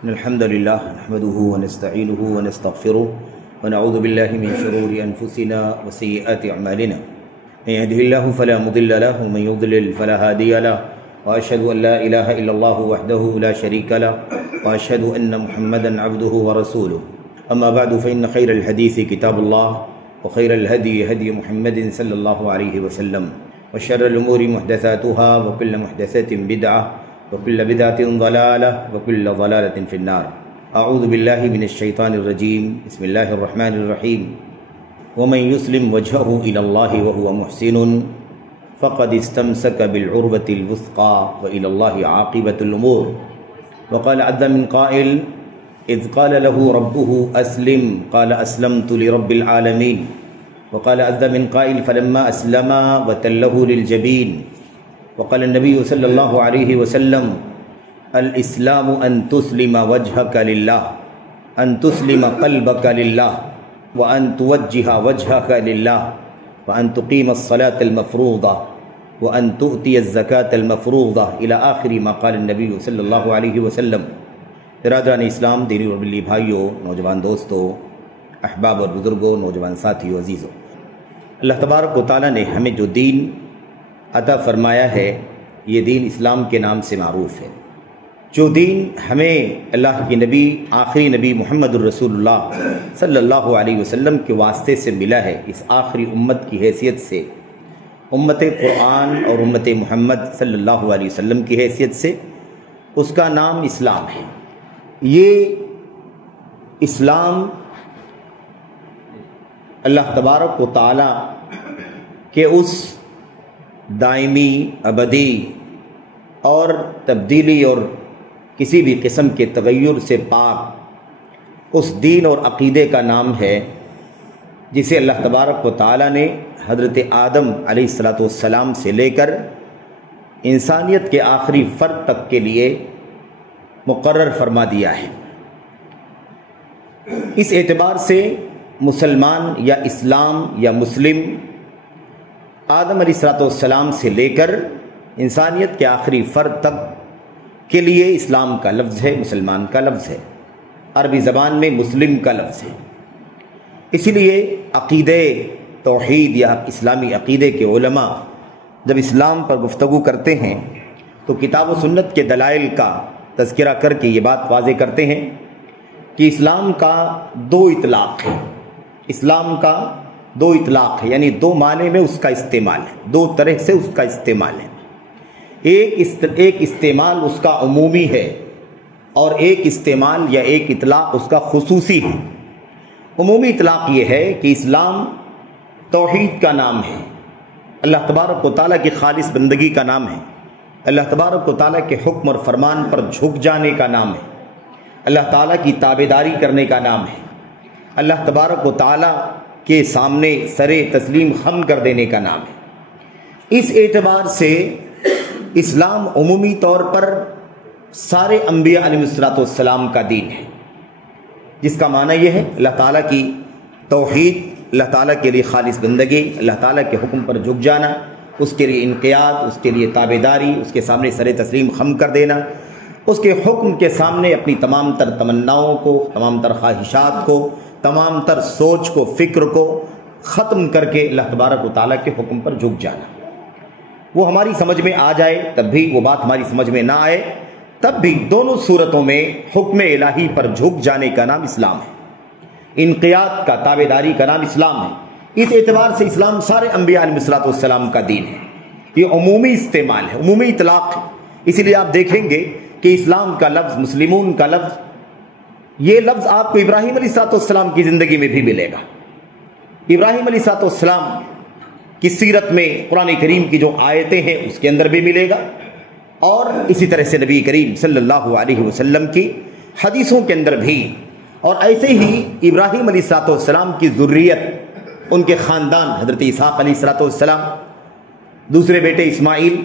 الحمد لله نحمده ونستعينه ونستغفره ونعوذ بالله من شرور أنفسنا وسيئات أعمالنا من يهده الله فلا مضل له ومن يضلل فلا هادي له وأشهد أن لا إله إلا الله وحده لا شريك له وأشهد أن محمدا عبده ورسوله أما بعد فإن خير الحديث كتاب الله وخير الهدي هدي محمد صلى الله عليه وسلم وشر الأمور محدثاتها وكل محدثة بدعة وكل بدعة ضلالة وكل ضلالة في النار. أعوذ بالله من الشيطان الرجيم. بسم الله الرحمن الرحيم. ومن يسلم وجهه إلى الله وهو محسن فقد استمسك بالعروة الوثقى وإلى الله عاقبة الأمور. وقال عز من قائل إذ قال له ربه أسلم قال أسلمت لرب العالمين. وقال عز من قائل فلما أسلما وتله للجبين. وقال النبي صلى الله عليه وسلم الإسلام أن تسلم وجهك لله أن تسلم قلبك لله وأن توجه وجهك لله وأن تقيم الصلاة المفروضة وأن تؤتي الزكاة المفروضة إلى آخر ما قال النبي صلی اللہ علیہ وسلم. برادران اسلام، دینی اور ملی بھائیوں، نوجوان دوستوں، احباب اور بزرگوں، نوجوان ساتھیوں، عزیزوں، اللہ تبارک و تعالیٰ نے ہمیں جو دین عطا فرمایا ہے یہ دین اسلام کے نام سے معروف ہے. جو دین ہمیں اللہ کے نبی، آخری نبی محمد الرسول اللہ صلی اللہ علیہ وسلم کے واسطے سے ملا ہے، اس آخری امت کی حیثیت سے، امت قرآن اور امت محمد صلی اللہ علیہ وسلم کی حیثیت سے، اس کا نام اسلام ہے. یہ اسلام اللہ تبارک و تعالیٰ کے اس دائمی، ابدی اور تبدیلی اور کسی بھی قسم کے تغیر سے پاک اس دین اور عقیدے کا نام ہے جسے اللہ تبارک و تعالیٰ نے حضرت آدم علیہ السلام سے لے کر انسانیت کے آخری فرد تک کے لیے مقرر فرما دیا ہے. اس اعتبار سے مسلمان یا اسلام یا مسلم آدم علیہ السلام سے لے کر انسانیت کے آخری فرد تک کے لیے اسلام کا لفظ ہے، مسلمان کا لفظ ہے، عربی زبان میں مسلم کا لفظ ہے. اسی لیے عقیدے توحید یا اسلامی عقیدے کے علماء جب اسلام پر گفتگو کرتے ہیں تو کتاب و سنت کے دلائل کا تذکرہ کر کے یہ بات واضح کرتے ہیں کہ اسلام کا دو اطلاق ہے. اسلام کا دو اطلاق ہے، یعنی دو معنی میں اس کا استعمال ہے، دو طرح سے اس کا استعمال ہے. ایک استعمال اس کا عمومی ہے اور ایک استعمال یا ایک اطلاق اس کا خصوصی ہے. عمومی اطلاق یہ ہے کہ اسلام توحید کا نام ہے، اللہ تبارک و تعالیٰ کی خالص بندگی کا نام ہے، اللہ تبارک و تعالیٰ کے حکم اور فرمان پر جھک جانے کا نام ہے، اللہ تعالیٰ کی تابعداری کرنے کا نام ہے، اللہ تبارک و تعالیٰ کے سامنے سر تسلیم خم کر دینے کا نام ہے. اس اعتبار سے اسلام عمومی طور پر سارے انبیاء علیہ السلام کا دین ہے، جس کا معنی یہ ہے اللہ تعالیٰ کی توحید، اللہ تعالیٰ کے لیے خالص بندگی، اللہ تعالیٰ کے حکم پر جھک جانا، اس کے لیے انقیاد، اس کے لیے تابعداری، اس کے سامنے سر تسلیم خم کر دینا، اس کے حکم کے سامنے اپنی تمام تر تمناؤں کو، تمام تر خواہشات کو، تمام تر سوچ کو، فکر کو ختم کر کے اللہ تبارک و تعالیٰ کے حکم پر جھک جانا. وہ ہماری سمجھ میں آ جائے تب بھی، وہ بات ہماری سمجھ میں نہ آئے تب بھی، دونوں صورتوں میں حکم الہی پر جھک جانے کا نام اسلام ہے، انقیاد کا، تابعداری کا نام اسلام ہے. اس اعتبار سے اسلام سارے انبیاء علیہ السلام کا دین ہے. یہ عمومی استعمال ہے، عمومی اطلاق ہے. اسی لیے آپ دیکھیں گے کہ اسلام کا لفظ، مسلمون کا لفظ، یہ لفظ آپ کو ابراہیم علیہ السلام کی زندگی میں بھی ملے گا. ابراہیم علیہ السلام کی سیرت میں قرآن کریم کی جو آیتیں ہیں اس کے اندر بھی ملے گا، اور اسی طرح سے نبی کریم صلی اللہ علیہ وسلم کی حدیثوں کے اندر بھی. اور ایسے ہی ابراہیم علیہ السلام کی ذریت، ان کے خاندان، حضرت اسحاق علیہ السلام، دوسرے بیٹے اسماعیل،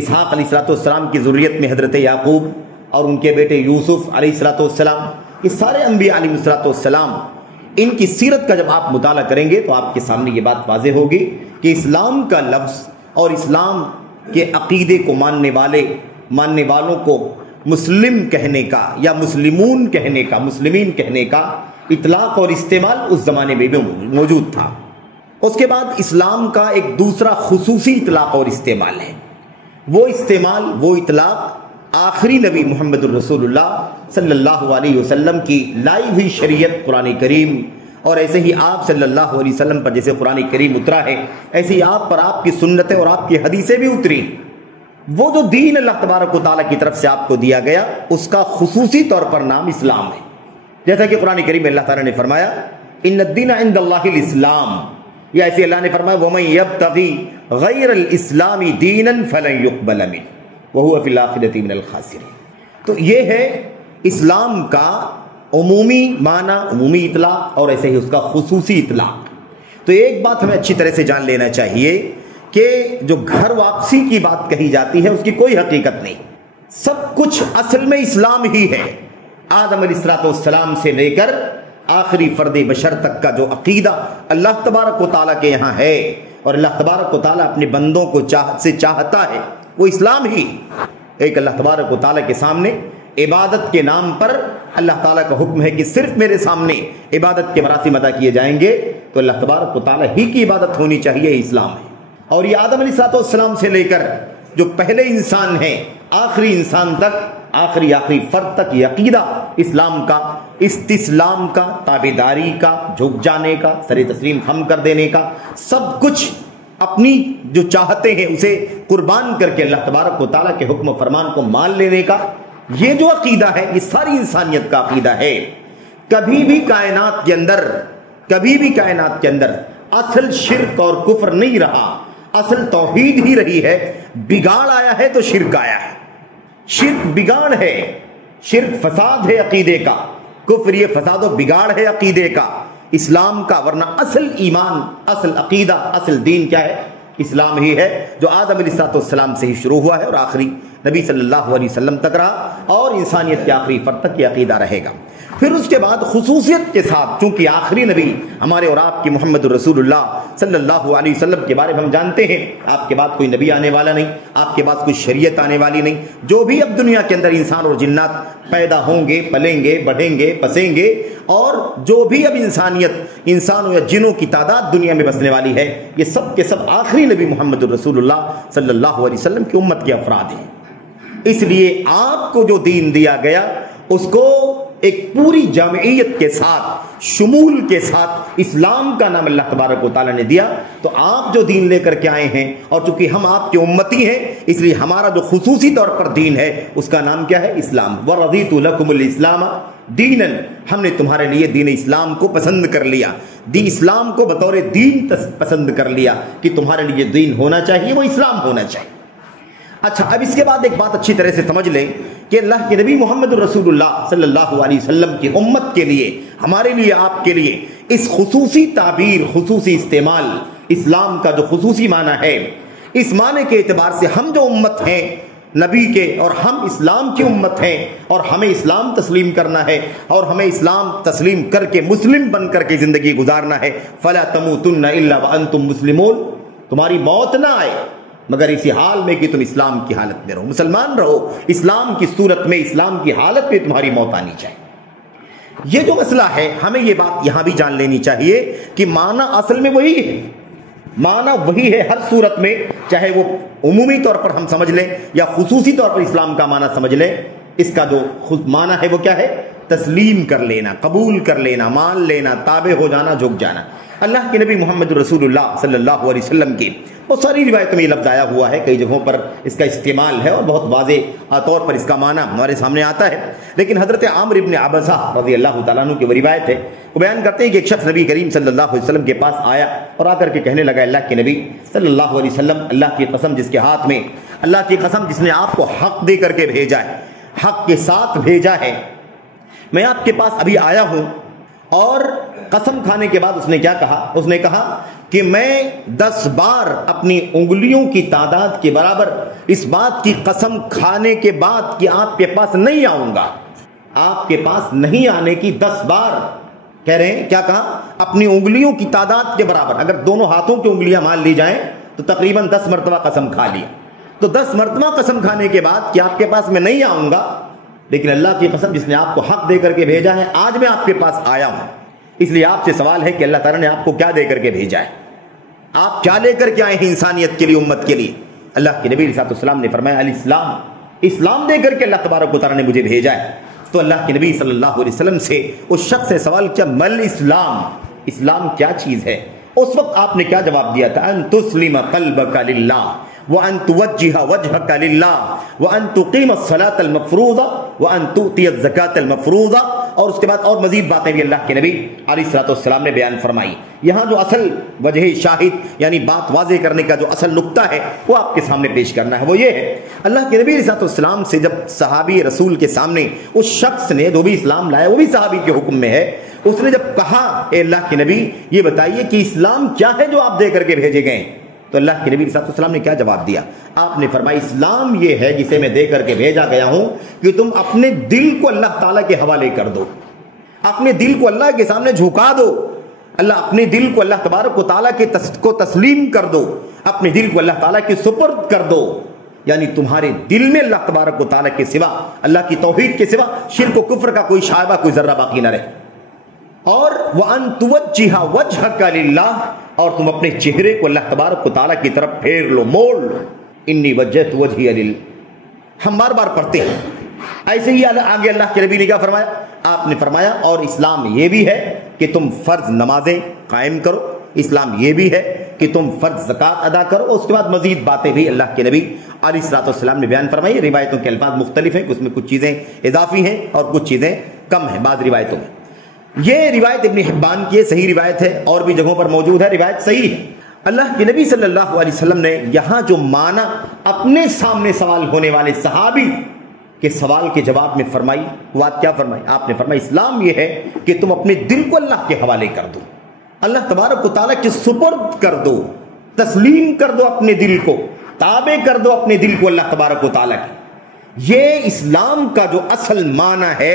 اسحاق علیہ السلام کی ذریت میں حضرت یعقوب اور ان کے بیٹے یوسف علیہ السلام، یہ سارے انبیاء علیہ السلام، ان کی سیرت کا جب آپ مطالعہ کریں گے تو آپ کے سامنے یہ بات واضح ہوگی کہ اسلام کا لفظ اور اسلام کے عقیدے کو ماننے والوں کو مسلم کہنے کا یا مسلمون کہنے کا، مسلمین کہنے کا اطلاق اور استعمال اس زمانے میں بھی موجود تھا۔ اس کے بعد اسلام کا ایک دوسرا خصوصی اطلاق اور استعمال ہے، وہ استعمال، وہ اطلاق آخری نبی محمد الرسول اللہ صلی اللہ علیہ وسلم کی لائی ہوئی شریعت قرآن کریم، اور ایسے ہی آپ صلی اللہ علیہ وسلم پر جیسے قرآن کریم اترا ہے، ایسے ہی آپ پر آپ کی سنتیں اور آپ کی حدیثیں بھی اتری۔ وہ جو دین اللہ تبارک و تعالیٰ کی طرف سے آپ کو دیا گیا، اس کا خصوصی طور پر نام اسلام ہے۔ جیسا کہ قرآن کریم میں اللہ تعالیٰ نے فرمایا ان الدین عند اللہ الاسلام، یا ایسے اللہ نے فرمایا وَمَن يَبْتَغِ غَيْرَ الْإِسْلَامِ دِينًا فَلَن يُقْبَلَ مِنْهُ وَهُوَ فِي الْآخِرَةِ مِنَ الْخَاسِرِينَ۔ تو یہ ہے اسلام کا عمومی معنی، عمومی اطلاق، اور ایسے ہی اس کا خصوصی اطلاق۔ تو ایک بات ہمیں اچھی طرح سے جان لینا چاہیے کہ جو گھر واپسی کی بات کہی جاتی ہے اس کی کوئی حقیقت نہیں، سب کچھ اصل میں اسلام ہی ہے۔ آدم علیہ السلام سے لے کر آخری فرد بشر تک کا جو عقیدہ اللہ تبارک و تعالیٰ کے یہاں ہے، اور اللہ تبارک و تعالیٰ اپنے بندوں کو چاہتا ہے، وہ اسلام ہی۔ ایک اللہ تبارک و تعالیٰ کے سامنے عبادت کے نام پر اللہ تعالیٰ کا حکم ہے کہ صرف میرے سامنے عبادت کے مراسم ادا کیے جائیں گے، تو اللہ تبارک و تعالیٰ ہی کی عبادت ہونی چاہیے، اسلام ہے۔ اور یہ آدم علیہ السلام سے لے کر جو پہلے انسان ہیں آخری انسان تک، آخری فرد تک یہ عقیدہ اسلام کا، استسلام کا، تابعداری کا، جھک جانے کا، سر تسلیم خم کر دینے کا، سب کچھ اپنی جو چاہتے ہیں اسے قربان کر کے اللہ تبارک و تعالیٰ کے حکم و فرمان کو مان لینے کا، یہ جو عقیدہ ہے یہ ساری انسانیت کا عقیدہ ہے۔ کبھی بھی کائنات کے اندر اصل شرک اور کفر نہیں رہا، اصل توحید ہی رہی ہے۔ بگاڑ آیا ہے تو شرک آیا ہے، شرک بگاڑ ہے، شرک فساد ہے عقیدے کا، کفر یہ فساد و بگاڑ ہے عقیدے کا، اسلام کا۔ ورنہ اصل ایمان، اصل عقیدہ، اصل دین کیا ہے؟ اسلام ہی ہے، جو آدم علیہ السلام سے ہی شروع ہوا ہے اور آخری نبی صلی اللہ علیہ وسلم تک رہا، اور انسانیت کے آخری فرد تک یہ عقیدہ رہے گا۔ پھر اس کے بعد خصوصیت کے ساتھ، چونکہ آخری نبی ہمارے اور آپ کی محمد الرسول اللہ صلی اللہ علیہ وسلم کے بارے میں ہم جانتے ہیں، آپ کے بعد کوئی نبی آنے والا نہیں، آپ کے بعد کوئی شریعت آنے والی نہیں۔ جو بھی اب دنیا کے اندر انسان اور جنات پیدا ہوں گے، پلیں گے، بڑھیں گے، پسیں گے، اور جو بھی اب انسانیت، انسانوں یا جنوں کی تعداد دنیا میں بسنے والی ہے، یہ سب کے سب آخری نبی محمد الرسول اللہ صلی اللہ علیہ وسلم کی امت کے افراد ہیں۔ اس لیے آپ کو جو دین دیا گیا اس کو ایک پوری جامعیت کے ساتھ، شمول کے ساتھ اسلام کا نام اللہ تبارک و تعالیٰ نے دیا۔ تو آپ جو دین لے کر کے آئے ہیں، اور چونکہ ہم آپ کے امتی ہیں، اس لیے ہمارا جو خصوصی طور پر دین ہے اس کا نام کیا ہے؟ اسلام۔ وَرَضِيتُ لَكُمُ الْإِسْلَامَ دِينًا، ہم نے تمہارے لیے دین اسلام کو پسند کر لیا، دین اسلام کو بطور دین پسند کر لیا کہ تمہارے لیے دین ہونا چاہیے، وہ اسلام ہونا چاہیے۔ اچھا، اب اس کے بعد ایک بات اچھی طرح سے سمجھ لیں کہ اللہ کے نبی محمد الرسول اللہ صلی اللہ علیہ وسلم کی امت کے لیے، ہمارے لیے، آپ کے لیے اس خصوصی تعبیر، خصوصی استعمال اسلام کا جو خصوصی معنی ہے، اس معنی کے اعتبار سے ہم جو امت ہیں نبی کے، اور ہم اسلام کی امت ہیں، اور ہمیں اسلام تسلیم کرنا ہے، اور ہمیں اسلام تسلیم کر کے مسلم بن کر کے زندگی گزارنا ہے۔ فَلَا تَمُوتُنَّ إِلَّا وَأَنْتُمْ مُسْلِمُونَ، تمہاری موت نہ آئے مگر اسی حال میں کہ تم اسلام کی حالت میں رہو، مسلمان رہو، اسلام کی صورت میں، اسلام کی حالت میں تمہاری موت آنی چاہیے۔ یہ جو مسئلہ ہے، ہمیں یہ بات یہاں بھی جان لینی چاہیے کہ معنی اصل میں وہی ہے، معنی وہی ہے ہر صورت میں، چاہے وہ عمومی طور پر ہم سمجھ لیں یا خصوصی طور پر اسلام کا معنی سمجھ لیں۔ اس کا جو معنی ہے وہ کیا ہے؟ تسلیم کر لینا، قبول کر لینا، مان لینا، تابع ہو جانا، جھک جانا۔ اللہ کے نبی محمد رسول اللہ صلی اللہ علیہ وسلم کی بہت ساری روایتوں میں یہ لفظ آیا ہوا ہے، کئی جگہوں پر اس کا استعمال ہے اور بہت واضح طور پر اس کا معنی ہمارے سامنے آتا ہے۔ لیکن حضرت عامر بن عبسہ رضی اللہ تعالیٰ عنہ کی وہ روایت ہے، وہ بیان کرتے ہیں کہ ایک شخص نبی کریم صلی اللہ علیہ وسلم کے پاس آیا اور آ کر کے کہنے لگا، اللہ کے نبی صلی اللہ علیہ وسلم، اللہ کی قسم جس کے ہاتھ میں، اللہ کی قسم جس نے آپ کو حق دے کر کے بھیجا ہے، حق کے ساتھ بھیجا ہے، میں آپ کے پاس ابھی آیا ہوں، اور قسم کھانے کے بعد اس نے کیا کہا؟ اس نے کہا کہ میں 10 بار اپنی انگلیوں کی تعداد کے برابر اس بات کی قسم کھانے کے بعد کہ آپ کے پاس نہیں آؤں گا، آپ کے پاس نہیں آنے کی 10 بار کہہ رہے ہیں، کیا کہا؟ اپنی انگلیوں کی تعداد کے برابر، اگر دونوں ہاتھوں کی انگلیاں مان لی جائیں تو تقریباً 10 مرتبہ قسم کھا لیا۔ تو 10 مرتبہ قسم کھانے کے بعد کہ آپ کے پاس میں نہیں آؤں گا، لیکن اللہ کی قسم جس نے آپ کو حق دے کر کے بھیجا ہے، آج میں آپ کے پاس آیا ہوں، اس لیے آپ سے سوال ہے کہ اللہ تعالیٰ نے آپ کو کیا دے کر کے بھیجا ہے، آپ کیا لے کر کے آئے ہیں انسانیت کے لیے، امت کے لیے؟ اللہ کے نبی علیہ السلام نے فرمایا الاسلام، اسلام دے کر کے اللہ تبارک و تعالیٰ نے مجھے بھیجا ہے۔ تو اللہ کے نبی صلی اللہ علیہ وسلم سے اس شخص نے سوال کیا مل اسلام، اسلام کیا چیز ہے؟ اس وقت آپ نے کیا جواب دیا تھا؟ ان تسلم قلبک للہ وان توجہ وجہک للہ وان تقیم الصلاۃ المفروضہ وان تؤتی الزکاۃ المفروضہ، اور اس کے بعد اور مزید باتیں بھی اللہ کے نبی علیہ الصلوۃ والسلام نے بیان فرمائی۔ یہاں جو اصل وجہ شاہد یعنی بات واضح کرنے کا جو اصل نقطہ ہے وہ آپ کے سامنے پیش کرنا ہے، وہ یہ ہے اللہ کے نبی علیہ الصلوۃ والسلام سے جب صحابی رسول کے سامنے اس شخص نے جو بھی اسلام لایا وہ بھی صحابی کے حکم میں ہے، اس نے جب کہا اے اللہ کے نبی یہ بتائیے کہ اسلام کیا ہے جو آپ دے کر کے بھیجے گئے، تو اللہ کے نبی صلی اللہ علیہ وسلم نے کیا جواب دیا؟ آپ نے فرمایا اسلام یہ ہے جسے میں دے کر کے بھیجا گیا ہوں کہ تم اپنے دل کو اللہ تعالیٰ کے حوالے کر دو، اپنے دل کو اللہ کے سامنے جھکا دو، اپنے دل کو اللہ تبارک و تعالیٰ کو تسلیم کر دو، اپنے دل کو اللہ تعالیٰ کے سپرد کر دو، یعنی تمہارے دل میں اللہ تبارک و تعالیٰ کے سوا، اللہ کی توحید کے سوا شرک و کفر کا کوئی شائبہ کوئی ذرہ باقی نہ رہے، اور وَأَن تُوَجِّهَ وَجْهَكَ لِلَّهِ، اور تم اپنے چہرے کو اللہ تبارک و تعالیٰ کی طرف پھیر لو، موڑ لو، انی وجہت وجہی للہ، ہم بار بار پڑھتے ہیں۔ ایسے ہی آگے اللہ کے نبی نے کیا فرمایا؟ آپ نے فرمایا اور اسلام یہ بھی ہے کہ تم فرض نمازیں قائم کرو، اسلام یہ بھی ہے کہ تم فرض زکوٰۃ ادا کرو، اس کے بعد مزید باتیں بھی اللہ کے نبی علیہ الصلوۃ والسلام نے بیان فرمائی۔ روایتوں کے الفاظ مختلف ہیں، اس میں کچھ چیزیں اضافی ہیں اور کچھ چیزیں کم ہیں بعض روایتوں میں۔ یہ روایت ابن حبان کی صحیح روایت ہے، اور بھی جگہوں پر موجود ہے، روایت صحیح ہے۔ اللہ کے نبی صلی اللہ علیہ وسلم نے یہاں جو معنی اپنے سامنے سوال ہونے والے صحابی کے سوال کے جواب میں فرمائی، وہ بات کیا فرمائی؟ آپ نے فرمایا اسلام یہ ہے کہ تم اپنے دل کو اللہ کے حوالے کر دو، اللہ تبارک و تعالیٰ کے سپرد کر دو، تسلیم کر دو اپنے دل کو، تابع کر دو اپنے دل کو اللہ تبارک و تعالیٰ کی۔ یہ اسلام کا جو اصل معنی ہے،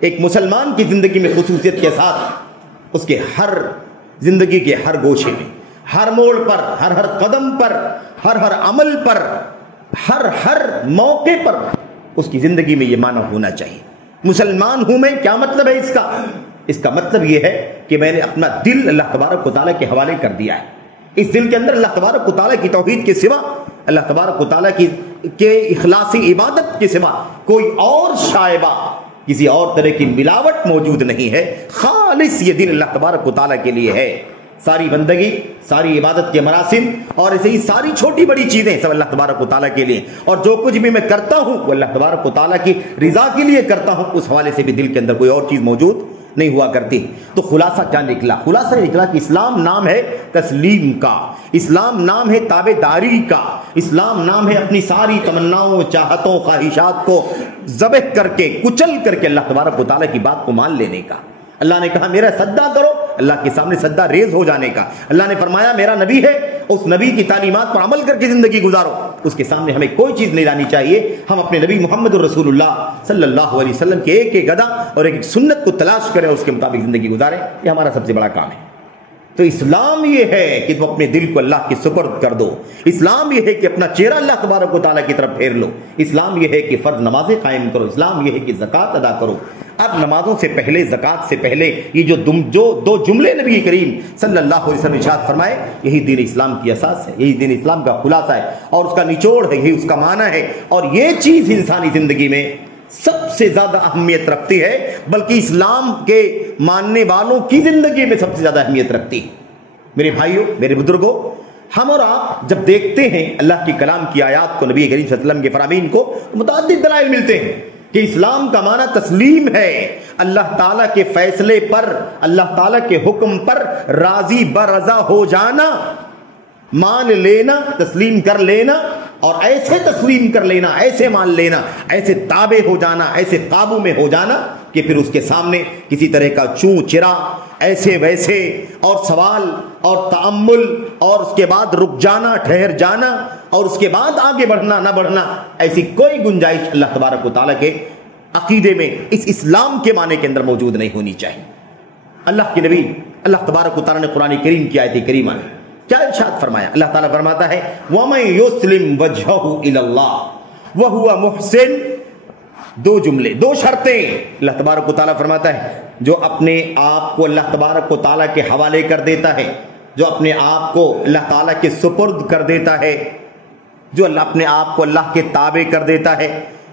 ایک مسلمان کی زندگی میں خصوصیت کے ساتھ اس کے ہر زندگی کے ہر گوشے میں، ہر موڑ پر، ہر قدم پر، ہر عمل پر، ہر موقع پر اس کی زندگی میں یہ معنی ہونا چاہیے۔ مسلمان ہوں میں، کیا مطلب ہے اس کا؟ اس کا مطلب یہ ہے کہ میں نے اپنا دل اللہ تبارک و تعالیٰ کے حوالے کر دیا ہے، اس دل کے اندر اللہ تبارک و تعالیٰ کی توحید کے سوا، اللہ تبارک و تعالیٰ کے اخلاصی عبادت کے سوا کوئی اور شائبہ، کسی اور طرح کی ملاوٹ موجود نہیں ہے، خالص یہ دن اللہ تبارک و تعالیٰ کے لیے ہے۔ ساری بندگی، ساری عبادت کے مراسم اور ایسے ہی ساری چھوٹی بڑی چیزیں سب اللہ تبارک و تعالیٰ کے لیے، اور جو کچھ بھی میں کرتا ہوں وہ اللہ تبارک و تعالیٰ کی رضا کے لیے کرتا ہوں، اس حوالے سے بھی دل کے اندر کوئی اور چیز موجود نہیں ہوا کرتی۔ تو خلاصہ کیا نکلا؟ خلاصہ یہ نکلا کہ اسلام نام ہے تسلیم کا، اسلام نام ہے تابع داری کا، اسلام نام ہے اپنی ساری تمناؤں، چاہتوں، خواہشات کو ذبح کر کے، کچل کر کے اللہ تبارک و تعالیٰ کی بات کو مان لینے کا۔ اللہ نے کہا میرا سجدہ کرو، اللہ کے سامنے سجدہ ریز ہو جانے کا۔ اللہ نے فرمایا میرا نبی ہے، اس نبی کی تعلیمات پر عمل کر کے زندگی گزارو۔ اس کے سامنے ہمیں کوئی چیز نہیں لانی چاہیے، ہم اپنے نبی محمد الرسول اللہ صلی اللہ علیہ وسلم کے ایک ایک ادا اور ایک سنت کو تلاش کریں اور اس کے مطابق زندگی گزاریں، یہ ہمارا سب سے بڑا کام ہے۔ تو اسلام یہ ہے کہ تم اپنے دل کو اللہ کی سپرد کر دو، اسلام یہ ہے کہ اپنا چہرہ اللہ تبارک و تعالیٰ کی طرف پھیر لو، اسلام یہ ہے کہ فرض نمازیں قائم کرو، اسلام یہ ہے کہ زکوٰۃ ادا کرو۔ اب نمازوں سے پہلے، زکوٰۃ سے پہلے یہ جو دو جملے نبی کریم صلی اللہ علیہ وسلم ارشاد فرمائے، یہی دین اسلام کی اساس ہے، یہی دین اسلام کا خلاصہ ہے اور اس کا نچوڑ ہے، یہی اس کا معنی ہے، اور یہ چیز انسانی زندگی میں سب سے زیادہ اہمیت رکھتی ہے، بلکہ اسلام کے ماننے والوں کی زندگی میں سب سے زیادہ اہمیت رکھتی ہے۔ میرے بھائیوں، میرے بزرگوں، ہم اور آپ جب دیکھتے ہیں اللہ کی کلام کی آیات کو، نبی کریم صلی اللہ علیہ وسلم کے فرامین کو، متعدد دلائل ملتے ہیں کہ اسلام کا معنی تسلیم ہے، اللہ تعالیٰ کے فیصلے پر، اللہ تعالیٰ کے حکم پر راضی برضا ہو جانا، مان لینا، تسلیم کر لینا، اور ایسے تسلیم کر لینا، ایسے مان لینا، ایسے تابع ہو جانا، ایسے قابو میں ہو جانا کہ پھر اس کے سامنے کسی طرح کا چوں چرا، ایسے ویسے، اور سوال اور تأمل، اور اس کے بعد رک جانا، ٹھہر جانا، اور اس کے بعد آگے بڑھنا نہ بڑھنا، ایسی کوئی گنجائش اللہ تبارک و تعالیٰ کے عقیدے میں، اس اسلام کے معنی کے اندر موجود نہیں ہونی چاہیے۔ اللہ کے نبی اللہ تبارک و تعالیٰ نے قرآن کریم کی آیت کریمہ میں کیا ارشاد فرمایا؟ اللہ تعالیٰ فرماتا ہے وَمَن يُسْلِمْ وَجْهَهُ إِلَى اللَّهِ وَهُوَ مُحْسِنٌ دو جملے، دو شرطیں اللہ تبارک و تعالیٰ فرماتا ہے جو اپنے آپ کو اللہ تبارک و تعالیٰ کے حوالے کر دیتا ہے، جو اپنے آپ کو اللہ تعالیٰ کے سپرد کر دیتا ہے، جو اپنے آپ کو اللہ کے تابع کر دیتا ہے،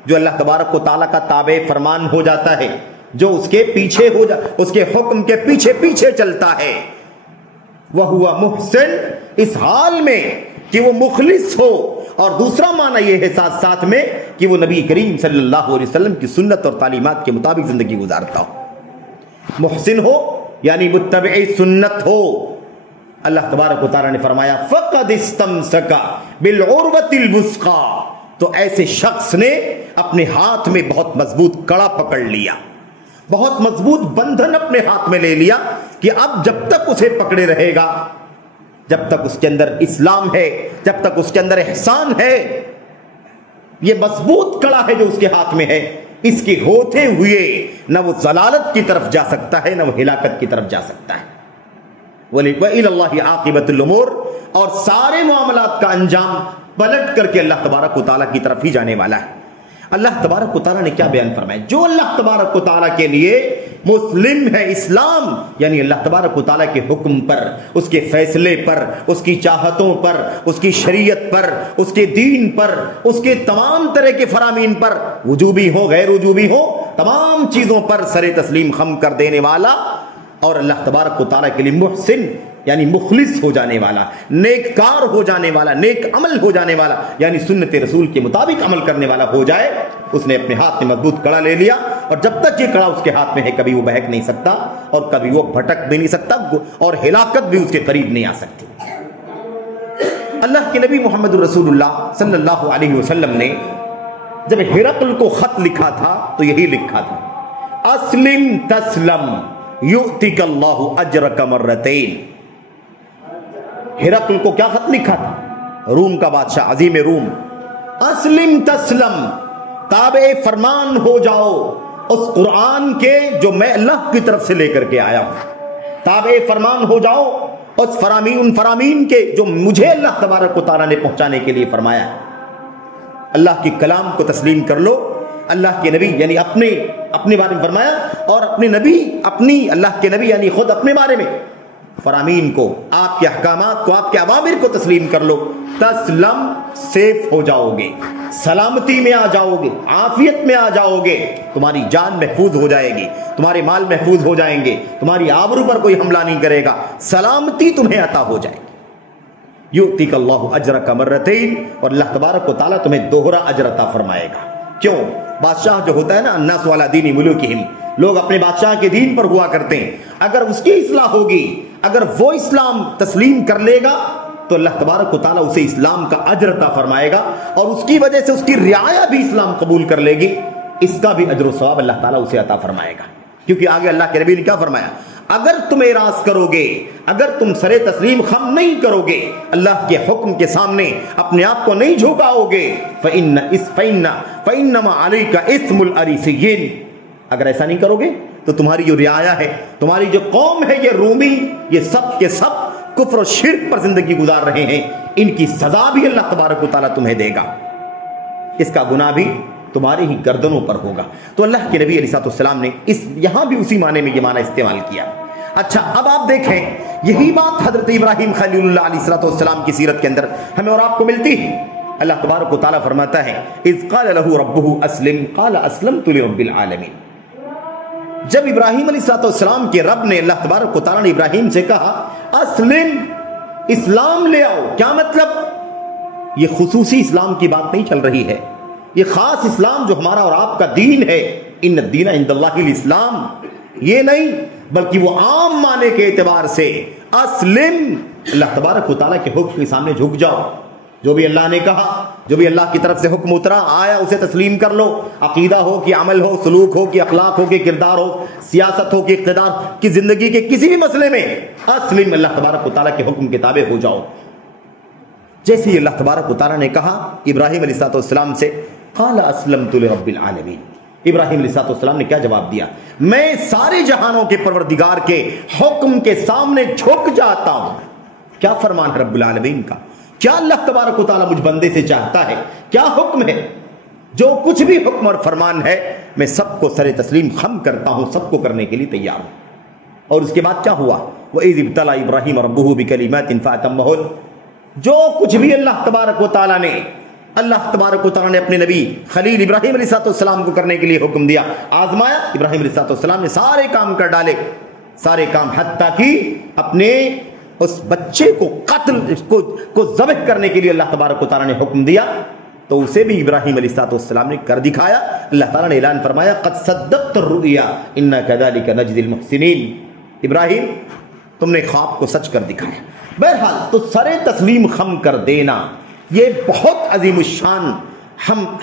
جو اللہ تبارک و تعالیٰ کا تابع فرمان ہو جاتا ہے، جو اس کے پیچھے اس کے حکم کے پیچھے پیچھے چلتا ہے، وَهُوَ مُحْسِنٌ، اس حال میں کہ وہ مخلص ہو، اور دوسرا معنی یہ ہے ساتھ ساتھ میں کہ وہ نبی کریم صلی اللہ علیہ وسلم کی سنت اور تعلیمات کے مطابق زندگی گزارتا ہو، محسن ہو یعنی متبع سنت ہو۔ اللہ تبارک و تعالیٰ نے فرمایا فَقَدْ اسْتَمْسَكَ بِالْعُرْوَةِ الْوُثْقَىٰ، تو ایسے شخص نے اپنے ہاتھ میں بہت مضبوط کڑا پکڑ لیا، بہت مضبوط بندھن اپنے ہاتھ میں لے لیا کہ اب جب تک اسے پکڑے رہے گا، جب تک اس کے اندر اسلام ہے، جب تک اس کے اندر احسان ہے، یہ مضبوط کڑا ہے جو اس کے ہاتھ میں ہے، اس کے ہوتے ہوئے نہ وہ ضلالت کی طرف جا سکتا ہے، نہ وہ ہلاکت کی طرف جا سکتا ہے۔ وَإِلَى اللَّهِ عَاقِبَةُ الْأُمُورِ، اور سارے معاملات کا انجام پلٹ کر کے اللہ تبارک و تعالیٰ کی طرف ہی جانے والا ہے۔ اللہ تبارک و تعالیٰ نے کیا بیان فرمایا؟ جو اللہ تبارک و تعالیٰ کے لیے مسلم ہے، اسلام یعنی اللہ تبارک و تعالیٰ کے حکم پر، اس کے فیصلے پر، اس کی چاہتوں پر، اس کی شریعت پر، اس کے دین پر، اس کے تمام طرح کے فرامین پر، وجوبی ہو غیر وجوبی ہو، تمام چیزوں پر سر تسلیم خم کر دینے والا، اور اللہ تبارک و تعالیٰ کے لیے محسن یعنی مخلص ہو جانے والا، نیک کار ہو جانے والا، نیک عمل ہو جانے والا، یعنی سنت رسول کے مطابق عمل کرنے والا ہو جائے، اس نے اپنے ہاتھ میں مضبوط کڑا لے لیا، اور جب تک یہ کڑا اس کے ہاتھ میں ہے کبھی وہ بہک نہیں سکتا، اور کبھی وہ بھٹک بھی نہیں سکتا، اور ہلاکت بھی اس کے قریب نہیں آ سکتی۔ اللہ کے نبی محمد رسول اللہ صلی اللہ علیہ وسلم نے جب ہرقل کو خط لکھا تھا تو یہی لکھا تھا، اسلم تسلم یؤتک اللہ اجرک مرتین۔ ہرقل کو کیا خط لکھا تھا؟ روم کا بادشاہ، عظیم روم، اسلم تسلم، تابع فرمان ہو جاؤ اس قرآن کے جو میں اللہ کی طرف سے لے کر کے آیا ہوں، تابع فرمان ہو جاؤ اس ان فرامین کے جو مجھے اللہ تبارک و تعالیٰ نے پہنچانے کے لیے فرمایا ہے۔ اللہ کے کلام کو تسلیم کر لو، اللہ کے نبی یعنی اپنے بارے میں فرمایا، اور اپنے نبی اللہ کے نبی یعنی خود اپنے بارے میں فرامین کو، آپ کے احکامات کو، آپ کے اوامر کو تسلیم کر لو، تسلم سیف ہو جاؤ گے، سلامتی میں آ جاؤ گے، عافیت میں آ جاؤ گے، تمہاری جان محفوظ ہو جائے گی، تمہارے مال محفوظ ہو جائیں گے، تمہاری آبرو پر کوئی حملہ نہیں کرے گا، سلامتی تمہیں عطا ہو جائے گی۔ یؤتیک اللہ اجرک مرتین، اور اللہ تبارک و تعالیٰ تمہیں دوہرا اجر عطا فرمائے گا۔ کیوں؟ بادشاہ جو ہوتا ہے نا، الناس علی دین ملوکہم، لوگ اپنے بادشاہ کے دین پر ہوا کرتے ہیں، اگر اس کی اصلاح ہوگی، اگر وہ اسلام تسلیم کر لے گا تو اللہ تبارک و تعالیٰ اسے اسلام کا اجر عطا فرمائے گا، اور اس کی وجہ سے اس کی رعایا بھی اسلام قبول کر لے گی، اس کا بھی اجر و ثواب اللہ تعالیٰ اسے عطا فرمائے گا۔ کیونکہ آگے اللہ کے نبی نے کیا فرمایا؟ اگر تم اعراض کرو گے، اگر تم سر تسلیم خم نہیں کرو گے، اللہ کے حکم کے سامنے اپنے آپ کو نہیں جھکاؤ گے، فَإِنَّمَا عَلَيْكَ إِثْمُ الْأَرِيسِيِّينَ، اگر ایسا نہیں کرو گے تو تمہاری جو رعایا ہے، تمہاری جو قوم ہے، یہ رومی، یہ سب کے سب کفر و شرک پر زندگی گزار رہے ہیں، ان کی سزا بھی اللہ تبارک و تعالیٰ تمہیں دے گا، اس کا گناہ بھی تمہاری ہی گردنوں پر ہوگا۔ تو اللہ کے نبی علیہ السلام نے یہاں بھی اسی معنی میں یہ معنی استعمال کیا۔ اچھا، اب آپ دیکھیں یہی بات حضرت ابراہیم خلیل اللہ علیہ السلام کی سیرت کے اندر ہمیں اور آپ کو ملتی ہے۔ اللہ تبارک و تعالیٰ فرماتا ہے اذ قال له ربه اسلم قال اسلمت لرب العالمین۔ جب ابراہیم علیہ السلام کے رب نے، اللہ تبارک و تعالیٰ نے ابراہیم سے کہا اسلم، اسلام لے آؤ، کیا مطلب؟ یہ خصوصی اسلام کی بات نہیں چل رہی ہے، یہ خاص اسلام جو ہمارا اور آپ کا دین ہے، ان الدین عند اللہ الاسلام، یہ نہیں بلکہ وہ عام معنی کے اعتبار سے اسلم، اللہ تبارک و تعالیٰ کے حکم کے سامنے جھک جاؤ، جو بھی اللہ نے کہا، جو بھی اللہ کی طرف سے حکم اترا آیا اسے تسلیم کر لو، عقیدہ ہو کہ عمل ہو، سلوک ہو کہ اخلاق ہو کہ کردار ہو، سیاست ہو کہ اقتدار کی، زندگی کے کسی بھی مسئلے میں اسلم، اللہ تبارک و تعالیٰ کے حکم کے تابع ہو جاؤ۔ جیسے ہی اللہ تبارک و تعالیٰ نے کہا ابراہیم علیہ السلام سے قال اسلمت لرب العالمین، ابراہیم علیہ السلام نے کیا جواب دیا؟ میں سارے جہانوں کے پروردگار کے حکم کے سامنے جھک جاتا ہوں۔ کیا فرمان ہے رب العالمین کا؟ کیا اللہ تبارک و تعالیٰ مجھ بندے سے چاہتا ہے؟ کیا حکم ہے؟ جو کچھ بھی حکم اور فرمان ہے میں سب کو سر تسلیم خم کرتا ہوں، سب کو کرنے کے لیے تیار ہوں۔ اور اس کے بعد کیا ہوا؟ وَإِذِ ابْتَلَىٰ إِبْرَاهِيمَ رَبُّهُ بِكَلِمَاتٍ فَأَتَمَّهُنَّ، جو کچھ بھی اللہ تبارک و تعالیٰ نے اپنے نبی خلیل ابراہیم علیہ السلام کو کرنے کے لیے حکم دیا، آزمایا، ابراہیم علیہ السلام نے سارے کام کر ڈالے، سارے کام، حتیٰ کہ اپنے اس بچے کو قتل کو ذبح کرنے کے لیے اللہ تبارک و تعالیٰ نے حکم دیا، تو اسے بھی ابراہیم علیہ السلام نے کر دکھایا۔ اللہ تعالیٰ نے اعلان فرمایا قد صدقت الرؤیا انا كذلك نجزي المحسنین، ابراہیم تم نے خواب کو سچ کر دکھایا۔ بہرحال تو سر تسلیم خم کر دینا یہ بہت عظیم الشان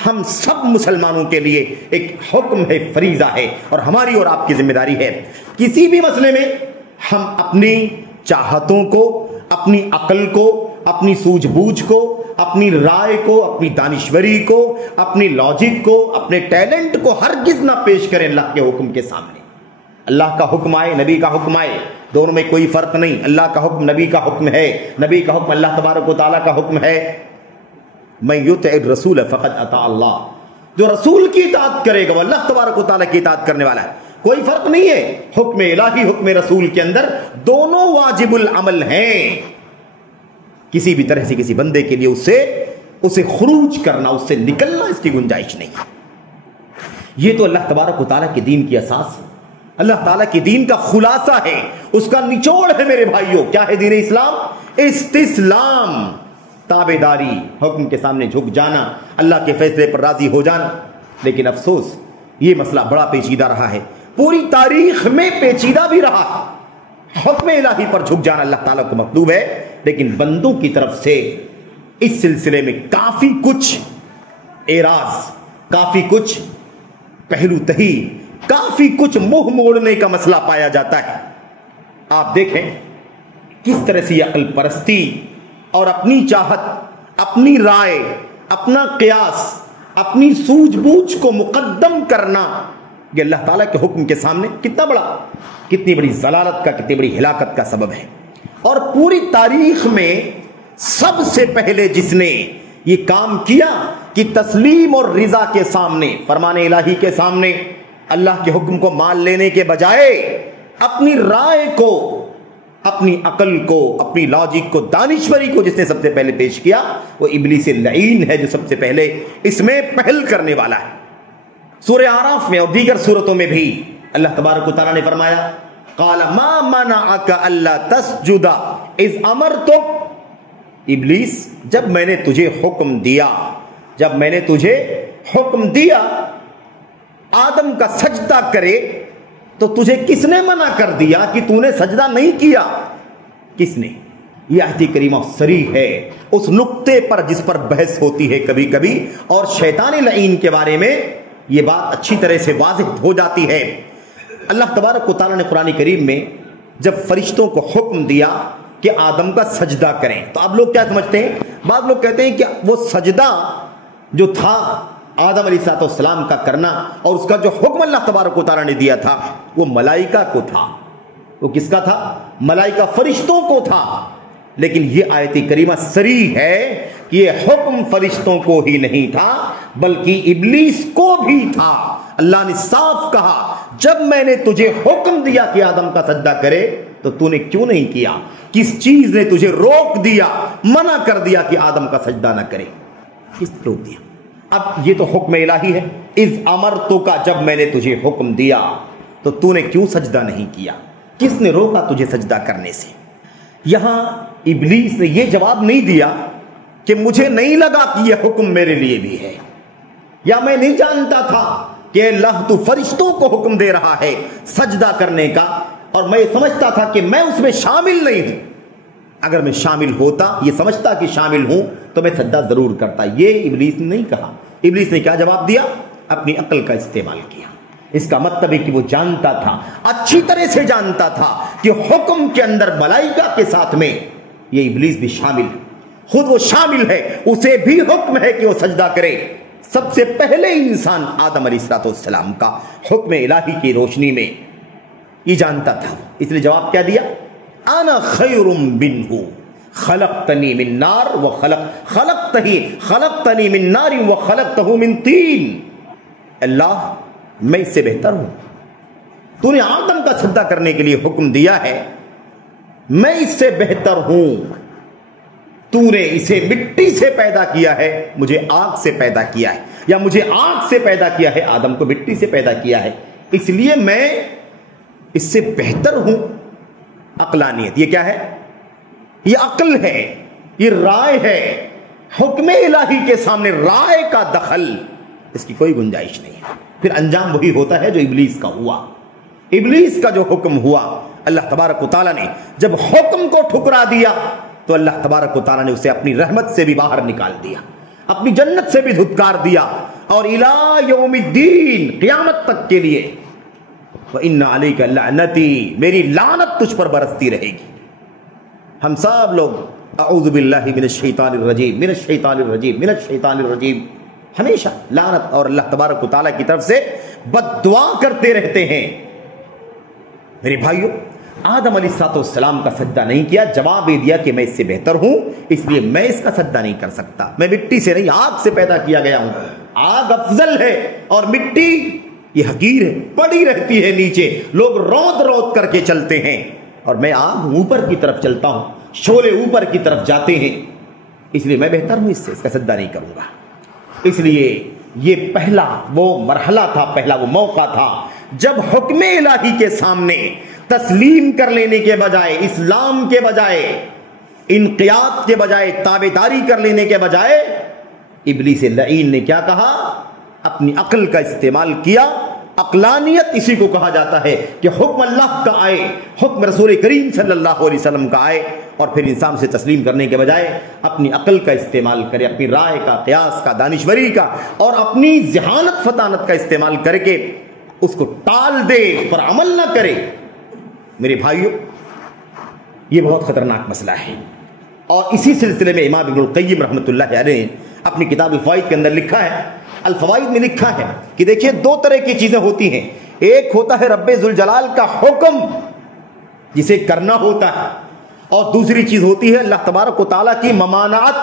ہم سب مسلمانوں کے لیے ایک حکم ہے، فریضہ ہے، اور ہماری اور آپ کی ذمہ داری ہے۔ کسی بھی مسئلے میں ہم اپنی چاہتوں کو، اپنی عقل کو، اپنی سوجھ بوجھ کو، اپنی رائے کو، اپنی دانشوری کو، اپنی لاجک کو، اپنے ٹیلنٹ کو ہرگز نہ پیش کریں اللہ کے حکم کے سامنے۔ اللہ کا حکم آئے، نبی کا حکم آئے، دونوں میں کوئی فرق نہیں۔ اللہ کا حکم نبی کا حکم ہے، نبی کا حکم اللہ تبارک و تعالیٰ کا حکم ہے۔ من یطع الرسول فقد اطاع اللہ، جو رسول کی اطاعت کرے گا وہ اللہ تبارک و تعالیٰ کی اطاعت کرنے والا ہے۔ کوئی فرق نہیں ہے، حکم الہی، حکم رسول کے اندر دونوں واجب العمل ہیں۔ کسی بھی طرح سے کسی بندے کے لیے اسے خروج کرنا، اس سے نکلنا، اس کی گنجائش نہیں۔ یہ تو اللہ تبارک و تعالیٰ کے دین کی اساس ہے، اللہ تعالیٰ کے دین کا خلاصہ ہے، اس کا نچوڑ ہے میرے بھائیوں۔ کیا ہے دین اسلام؟ استسلام، تابعداری، حکم کے سامنے جھک جانا، اللہ کے فیصلے پر راضی ہو جانا۔ لیکن افسوس یہ مسئلہ بڑا پیچیدہ رہا ہے، پوری تاریخ میں پیچیدہ بھی رہا ہے۔ حکم الہی پر جھک جانا اللہ تعالیٰ کو مطلوب ہے، لیکن بندوں کی طرف سے اس سلسلے میں کافی کچھ اعراض، کافی کچھ پہلو تہی، کافی کچھ منہ موڑنے کا مسئلہ پایا جاتا ہے۔ آپ دیکھیں کس طرح سے عقل پرستی اور اپنی چاہت، اپنی رائے، اپنا قیاس، اپنی سوجھ بوجھ کو مقدم کرنا، یہ اللہ تعالیٰ کے حکم کے سامنے کتنی بڑی ضلالت کا، کتنی بڑی ہلاکت کا سبب ہے۔ اور پوری تاریخ میں سب سے پہلے جس نے یہ کام کیا کہ تسلیم اور رضا کے سامنے، فرمان الہی کے سامنے، اللہ کے حکم کو مان لینے کے بجائے اپنی رائے کو، اپنی عقل کو، اپنی لاجک کو، دانشوری کو جس نے سب سے پہلے پیش کیا وہ ابلیس لعین ہے، جو سب سے پہلے اس میں پہل کرنے والا ہے۔ سورہ اعراف میں اور دیگر سورتوں میں بھی اللہ تبارک و تعالیٰ نے فرمایا قال ما منعك الا تسجد اذ امرتك، ابلیس جب میں نے تجھے حکم دیا آدم کا سجدہ کرے تو تجھے کس نے منع کر دیا کہ تو نے سجدہ نہیں کیا؟ کس نے؟ یہ آیت کریمہ صریح ہے اس نقطے پر جس پر بحث ہوتی ہے کبھی کبھی، اور شیطان لعین کے بارے میں یہ بات اچھی طرح سے واضح ہو جاتی ہے۔ اللہ تبارک و تعالیٰ نے قرآن کریم میں جب فرشتوں کو حکم دیا کہ آدم کا سجدہ کریں، تو آپ لوگ کیا سمجھتے ہیں؟ بعض لوگ کہتے ہیں کہ وہ سجدہ جو تھا آدم علیہ السلام کا کرنا، اور اس کا جو حکم اللہ تبارک و تعالیٰ نے دیا تھا وہ ملائکہ کو تھا۔ وہ کس کا تھا؟ ملائکہ، فرشتوں کو تھا۔ لیکن یہ آیت کریمہ صریح ہے کہ یہ حکم فرشتوں کو ہی نہیں تھا بلکہ ابلیس کو بھی تھا۔ اللہ نے صاف کہا جب میں نے تجھے حکم دیا کہ آدم کا سجدہ کرے تو تو نے کیوں نہیں کیا؟ کس چیز نے تجھے روک دیا، منع کر دیا کہ آدم کا سجدہ نہ کرے؟ کس نے روک دیا؟ اب یہ تو حکم الہی ہے، اذ امرتک، جب میں نے تجھے حکم دیا تو تو نے کیوں سجدہ نہیں کیا؟ کس نے روکا تجھے سجدہ کرنے سے؟ یہاں ابلیس نے یہ جواب نہیں دیا کہ مجھے نہیں لگا کہ یہ حکم میرے لیے بھی ہے، یا میں نہیں جانتا تھا کہ اللہ تو فرشتوں کو حکم دے رہا ہے سجدہ کرنے کا، اور میں سمجھتا تھا کہ میں اس میں شامل نہیں ہوں۔ اگر میں شامل ہوتا، یہ سمجھتا کہ شامل ہوں، تو میں سجدہ ضرور کرتا۔ یہ ابلیس نے نہیں کہا۔ ابلیس نے کیا جواب دیا؟ اپنی عقل کا استعمال کیا۔ اس کا مطلب ہے کہ وہ جانتا تھا، اچھی طرح سے جانتا تھا کہ حکم کے اندر ملائکہ کے ساتھ میں یہ ابلیس بھی شامل ہے، خود وہ شامل ہے، اسے بھی حکم ہے کہ وہ سجدہ کرے۔ سب سے پہلے انسان آدم علیہ السلام کا حکم الہی کی روشنی میں یہ جانتا تھا، اس لیے جواب کیا دیا؟ انا خیر منہ، خلقتنی من نار خلقتنی من نار وخلقتہ من طین، اللہ میں اس سے بہتر ہوں، تو نے آدم کا سجدہ کرنے کے لیے حکم دیا ہے، میں اس سے بہتر ہوں، تو نے اسے مٹی سے پیدا کیا ہے، مجھے آگ سے پیدا کیا ہے، یا مجھے آگ سے پیدا کیا ہے، آدم کو مٹی سے پیدا کیا ہے، اس لیے میں اس سے بہتر ہوں۔ عقلانیت یہ کیا ہے؟ یہ عقل ہے، یہ رائے ہے۔ حکم الہی کے سامنے رائے کا دخل، اس کی کوئی گنجائش نہیں ہے۔ پھر انجام وہی ہوتا ہے جو ابلیس کا ہوا۔ ابلیس کا جو حکم ہوا، اللہ تبارک و تعالیٰ نے جب حکم کو ٹھکرا دیا تو اللہ تبارک و تعالیٰ نے اسے اپنی رحمت سے بھی باہر نکال دیا، اپنی جنت سے بھی دھتکار دیا، اور الی یوم الدین، قیامت تک کے لیے وَإِنَّ عَلَيْكَ لَعْنَتِي، میری لعنت تجھ پر برستی رہے گی۔ ہم سب لوگ اعوذ باللہ من الشیطان الرجیم من الشیطان الرجیم من الشیطان الرجیم، ہمیشہ لعنت اور اللہ تبارک و تعالیٰ کی طرف سے بد دعا کرتے رہتے ہیں۔ میرے بھائیو، آدم علیہ السلام کا سجدہ نہیں کیا، جواب یہ دیا کہ میں اس سے بہتر ہوں، اس لیے میں اس کا سجدہ نہیں کر سکتا، میں مٹی سے نہیں آگ سے پیدا کیا گیا ہوں، آگ افضل ہے اور مٹی یہ حقیر ہے، پڑی رہتی ہے نیچے، لوگ رود رود کر کے چلتے ہیں، اور میں آگ اوپر کی طرف چلتا ہوں، شعلے اوپر کی طرف جاتے ہیں، اس لیے میں بہتر ہوں، اس سے اس کا سجدہ نہیں کروں گا۔ اس لیے یہ پہلا وہ مرحلہ تھا، پہلا وہ موقع تھا جب حکم الہی کے سامنے تسلیم کر لینے کے بجائے، اسلام کے بجائے، انقیاد کے بجائے، تابعداری کر لینے کے بجائے، ابلیس لعین نے کیا کہا؟ اپنی عقل کا استعمال کیا۔ عقلانیت اسی کو کہا جاتا ہے کہ حکم اللہ کا آئے، حکم رسول کریم صلی اللہ علیہ وسلم کا آئے، اور پھر انسان سے تسلیم کرنے کے بجائے اپنی عقل کا استعمال کرے، اپنی رائے کا، قیاس کا، دانشوری کا، اور اپنی ذہانت فطانت کا استعمال کر کے اس کو ٹال دے، پر عمل نہ کرے۔ میرے بھائیو، یہ بہت خطرناک مسئلہ ہے، اور اسی سلسلے میں امام ابن القیم رحمۃ اللہ علیہ نے اپنی کتاب الفوائد کے اندر لکھا ہے، الفوائد میں لکھا ہے کہ دیکھیے دو طرح کی چیزیں ہوتی ہیں، ایک ہوتا ہے رب ذوالجلال کا حکم جسے کرنا ہوتا ہے، اور دوسری چیز ہوتی ہے اللہ تبارک و تعالیٰ کی ممانعت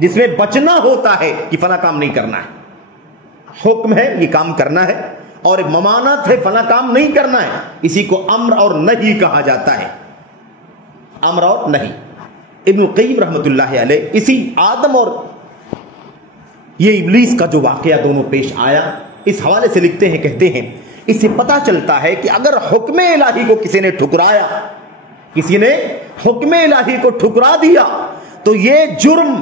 جس میں بچنا ہوتا ہے کہ فلاں کام نہیں کرنا ہے۔ حکم ہے یہ کام کرنا ہے، اور ممانعت ہے فلاں کام نہیں کرنا ہے، اسی کو امر اور نہی کہا جاتا ہے، امر اور نہی۔ ابن القیم رحمۃ اللہ علیہ اسی آدم اور یہ ابلیس کا جو واقعہ دونوں پیش آیا، اس حوالے سے لکھتے ہیں، کہتے ہیں اس سے پتہ چلتا ہے کہ اگر حکم الہی کو کسی نے ٹھکرایا، کسی نے حکم الہی کو ٹھکرا دیا، تو یہ جرم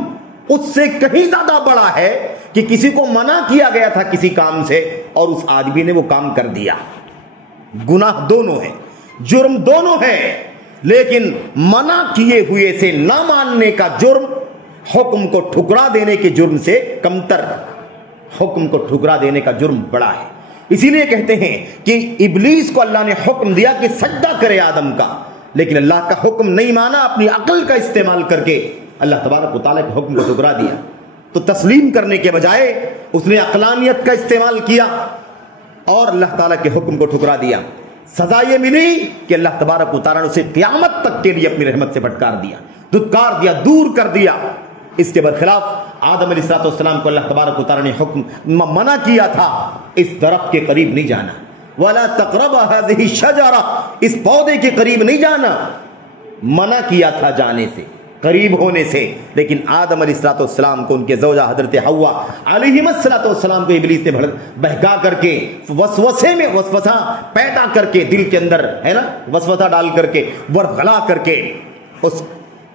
اس سے کہیں زیادہ بڑا ہے کہ کسی کو منع کیا گیا تھا کسی کام سے اور اس آدمی نے وہ کام کر دیا۔ گناہ دونوں ہیں، جرم دونوں ہیں، لیکن منع کیے ہوئے سے نہ ماننے کا جرم حکم کو ٹھکرا دینے کے جرم سے کمتر، حکم کو ٹھکرا دینے کا جرم بڑا ہے۔ اسی لیے کہتے ہیں کہ ابلیس کو اللہ نے حکم دیا کہ سجدہ کرے آدم کا، لیکن اللہ کا حکم نہیں مانا، اپنی عقل کا استعمال کر کے اللہ تبارک و تعالیٰ کے حکم کو ٹھکرا دیا۔ تو تسلیم کرنے کے بجائے اس نے عقلانیت کا استعمال کیا اور اللہ تعالیٰ کے حکم کو ٹھکرا دیا۔ سزا یہ ملی کہ اللہ تبارک و تعالیٰ نے اسے قیامت تک کے لیے اپنی رحمت سے پھٹکار دیا، دھتکار دیا، دور کر دیا۔ اس کے برخلاف آدم علیہ السلام کو اللہ تبارک و تعالیٰ نے حکم منع کیا تھا، اس درخت کے قریب نہیں جانا، وَلَا تَقْرَبَ هَذِهِ الشَّجَرَةَ، اس پودے کے قریب نہیں جانا، منع کیا تھا جانے سے، قریب ہونے سے۔ لیکن آدم علیہ السلام کو، ان کے زوجہ حضرت حوا علیہم السلام کو ابلیس نے بہکا کر کے، وسوسے میں وسوسہ پیدا کر کے، دل کے اندر ہے نا وسوسہ ڈال کر کے، ورغلا کر کے اس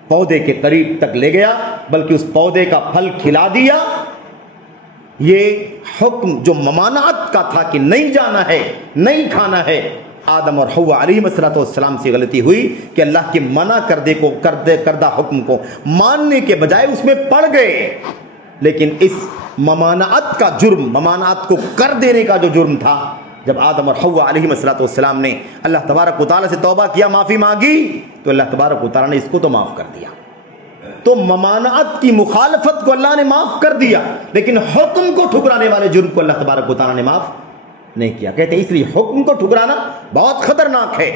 پودے کے قریب تک لے گیا، بلکہ اس پودے کا پھل کھلا دیا۔ یہ حکم جو ممانعت کا تھا کہ نہیں جانا ہے، نہیں کھانا ہے، آدم اور حوا علیہ السلام سے غلطی ہوئی کہ اللہ کے منع کردہ حکم کو ماننے کے بجائے اس میں پڑ گئے۔ لیکن اس ممانعت کا جرم، ممانعت کو کر دینے کا جو جرم تھا، جب آدم اور حوا علیہ السلام نے اللہ تبارک و تعالیٰ سے توبہ کیا، معافی مانگی، تو اللہ تبارک و تعالیٰ نے اس کو تو معاف کر دیا۔ تو ممانعت کی مخالفت کو اللہ نے معاف کر دیا، لیکن حکم کو ٹھکرانے والے جرم کو اللہ تبارک و تعالیٰ نے معاف نہیں کیا۔ کہتے ہیں اس لیے حکم کو ٹھکرانا بہت خطرناک ہے،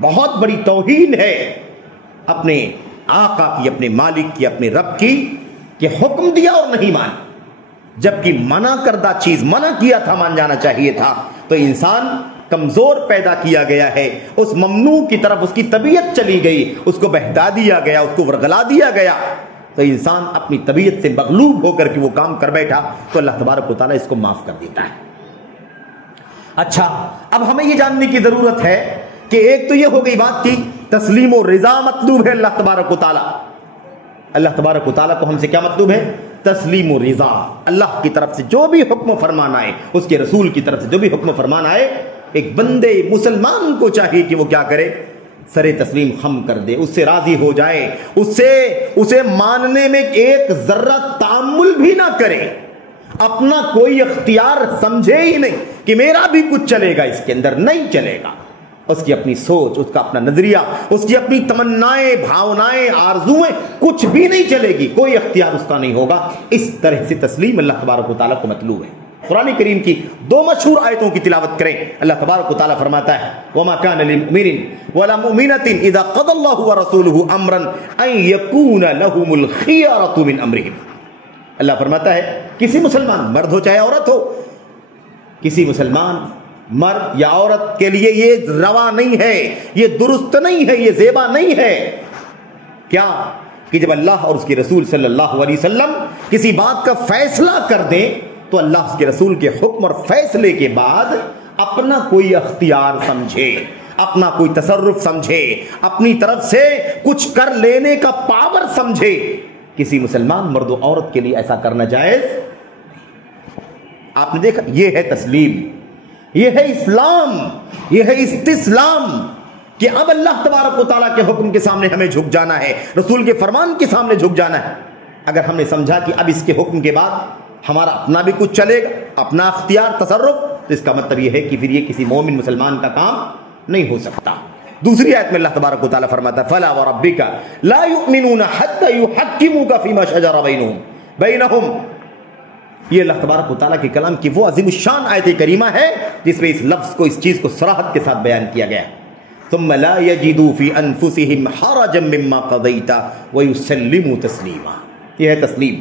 بہت بڑی توہین ہے اپنے آقا کی، اپنے مالک کی، اپنے رب کی، کہ حکم دیا اور نہیں مانی، جبکہ منع کردہ چیز منع کیا تھا مان جانا چاہیے تھا، تو انسان کمزور پیدا کیا گیا ہے، اس ممنوع کی طرف اس کی طبیعت چلی گئی، اس کو بہتا دیا گیا، اس کو ورغلا دیا گیا، تو انسان اپنی طبیعت سے مغلوب ہو کر کے وہ کام کر بیٹھا، تو اللہ تبارک و تعالیٰ اس کو معاف کر دیتا ہے۔ اچھا، اب ہمیں یہ جاننے کی ضرورت ہے کہ ایک تو یہ ہو گئی بات کی تسلیم و رضا مطلوب ہے اللہ تبارک و تعالیٰ، اللہ تبارک و تعالیٰ کو ہم سے کیا مطلوب ہے؟ تسلیم و رضا، اللہ کی طرف سے جو بھی حکم و فرمان آئے، اس کے رسول کی طرف سے جو بھی حکم و فرمان آئے، ایک بندے مسلمان کو چاہیے کہ وہ کیا کرے؟ سر تسلیم خم کر دے، اس سے راضی ہو جائے، اسے ماننے میں ایک ذرہ تأمل بھی نہ کرے، اپنا کوئی اختیار سمجھے ہی نہیں کہ میرا بھی کچھ چلے گا اس کے اندر، نہیں چلے گا، اس کی اپنی سوچ، اس کا اپنا نظریہ، اس کی اپنی تمنائیں، بھاونائیں، آرزویں، کچھ بھی نہیں چلے گی، کوئی اختیار اس کا نہیں ہوگا۔ اس طرح سے تسلیم اللہ تبارک و تعالیٰ کو مطلوب ہے۔ قرآن کریم کی دو مشہور آیتوں کی تلاوت کریں، اللہ تبارک و تعالیٰ فرماتا ہے وَمَا كَانَ لِلْمُؤْمِنٍ وَلَا مُؤْمِنَةٍ إِذَا قَضَى اللَّهُ وَرَسُولُهُ أَمْرًا أَن يَكُونَ لَهُمُ الْخِيَرَةُ مِنْ أَمْرِهِمْ۔ اللہ فرماتا ہے کسی مسلمان مرد ہو چاہے عورت ہو، کسی مسلمان مرد یا عورت کے لیے یہ روا نہیں ہے، یہ درست نہیں ہے، یہ زیبا نہیں ہے کیا کہ جب اللہ اور اس کے رسول صلی اللہ علیہ وسلم کسی بات کا فیصلہ کر دیں تو اللہ اس کے رسول کے حکم اور فیصلے کے بعد اپنا کوئی اختیار سمجھے، اپنا کوئی تصرف سمجھے، اپنی طرف سے کچھ کر لینے کا پاور سمجھے۔ کسی مسلمان مرد و عورت کے لیے ایسا کرنا جائز۔ آپ نے دیکھا، یہ ہے تسلیم، یہ ہے اسلام، یہ ہے استسلام، کہ اب اللہ تبارک و تعالیٰ کے حکم کے سامنے ہمیں جھک جانا ہے، رسول کے فرمان کے سامنے جھک جانا ہے۔ اگر ہم نے سمجھا کہ اب اس کے حکم کے بعد ہمارا اپنا بھی کچھ چلے گا، اپنا اختیار، تصرف، تو اس کا مطلب یہ ہے کہ پھر یہ کسی مومن مسلمان کا کام نہیں ہو سکتا۔ دوسری آیت میں اللہ تبارک و تعالیٰ فرماتا ہے فَلَا وَرَبِّكَ لَا يُؤْمِنُونَ حَتَّى يُحَكِّمُوكَ فِي مَا شَجَرَ بَيْنَهُمْ۔ یہ اللہ تبارک و تعالیٰ کے کلام کی وہ عظیم الشان آیت کریمہ ہے جس میں اس لفظ کو، اس چیز کو صراحت کے ساتھ بیان کیا گیا۔ ثُمَّ لَا يَجِدُوا فِي أَنفُسِهِمْ حَرَجًا مِّمَّا قَضَيْتَ وَيُسَلِّمُوا تَسْلِيمًا۔ یہ ہے تسلیم،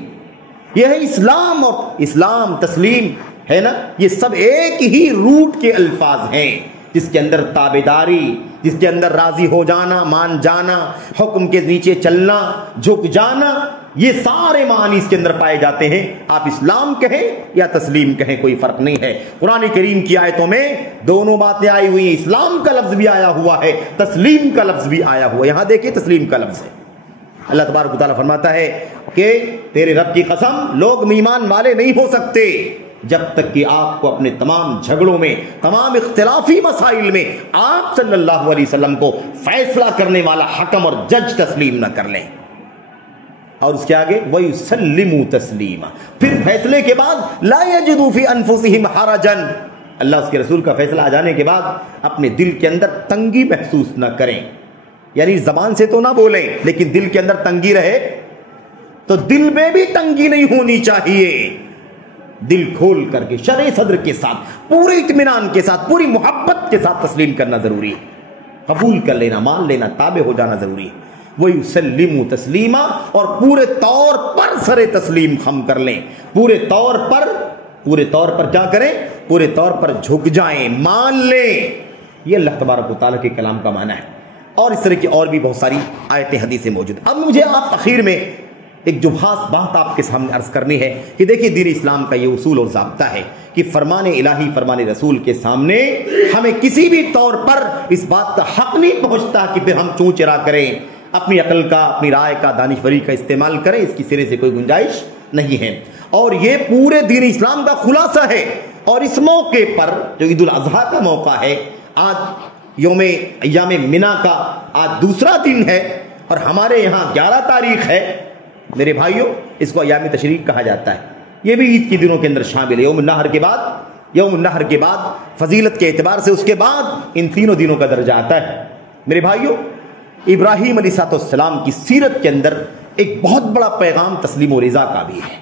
یہ ہے اسلام، اور اسلام تسلیم ہے نا، یہ سب ایک ہی روٹ کے الفاظ ہیں، جس کے اندر تابعداری، جس کے اندر راضی ہو جانا، مان جانا، حکم کے نیچے چلنا، جھک جانا، یہ سارے معنی اس کے اندر پائے جاتے ہیں۔ آپ اسلام کہیں یا تسلیم کہیں، کوئی فرق نہیں ہے۔ قرآن کریم کی آیتوں میں دونوں باتیں آئی ہوئی ہیں، اسلام کا لفظ بھی آیا ہوا ہے، تسلیم کا لفظ بھی آیا ہوا ہے۔ یہاں دیکھیں تسلیم کا لفظ ہے، اللہ تبارک و تعالیٰ فرماتا ہے کہ تیرے رب کی قسم، لوگ ایمان والے نہیں ہو سکتے جب تک کہ آپ کو اپنے تمام جھگڑوں میں، تمام اختلافی مسائل میں آپ صلی اللہ علیہ وسلم کو فیصلہ کرنے والا حکم اور جج تسلیم نہ کر لیں۔ اور اس کے آگے وَيُسَلِّمُوا تَسْلِيمًا، پھر فیصلے کے بعد لَا يَجِدُوا فِي أَنفُسِهِمْ حَرَجًا، اللہ اس کے رسول کا فیصلہ آ جانے کے بعد اپنے دل کے اندر تنگی محسوس نہ کریں، یعنی زبان سے تو نہ بولیں لیکن دل کے اندر تنگی رہے، تو دل میں بھی تنگی نہیں ہونی چاہیے، دل کھول کر کے شرع صدر کے ساتھ، پورے اطمینان کے ساتھ، پوری محبت کے ساتھ تسلیم کرنا ضروری ہے، قبول کر لینا، مان لینا، تابع ہو جانا ضروری ہے۔ وَيُسَلِّمُوا تَسْلِيمًا، اور پورے طور پر سر تسلیم خم کر لیں، پورے طور پر کیا کریں؟ پورے طور پر جھک جائیں، مان لیں۔ یہ اللہ تبارک و تعالیٰ کے کلام کا معنی ہے، اور اس طرح کی اور بھی بہت ساری آیتیں حدیثیں موجود ہیں۔ اب مجھے آپ اخیر میں ایک جو خاص بات آپ کے سامنے عرض کرنی ہے کہ دیکھیے دین اسلام کا یہ اصول اور ضابطہ ہے کہ فرمان الہی، فرمان رسول کے سامنے ہمیں کسی بھی طور پر اس بات کا حق نہیں پہنچتا کہ پھر ہم چوں چرا کریں، اپنی عقل کا، اپنی رائے کا، دانشوری کا استعمال کریں، اس کی سرے سے کوئی گنجائش نہیں ہے۔ اور یہ پورے دین اسلام کا خلاصہ ہے۔ اور اس موقع پر جو عید الاضحیٰ کا موقع ہے، آج ایام منا کا آج دوسرا دن ہے اور ہمارے یہاں 11 تاریخ ہے، میرے بھائیوں اس کو ایام تشریق کہا جاتا ہے۔ یہ بھی عید کے دنوں کے اندر شامل ہے۔ یوم النحر کے بعد فضیلت کے اعتبار سے اس کے بعد ان تینوں دنوں کا درجہ آتا ہے۔ میرے بھائیوں، ابراہیم علیہ السلام کی سیرت کے اندر ایک بہت بڑا پیغام تسلیم و رضا کا بھی ہے۔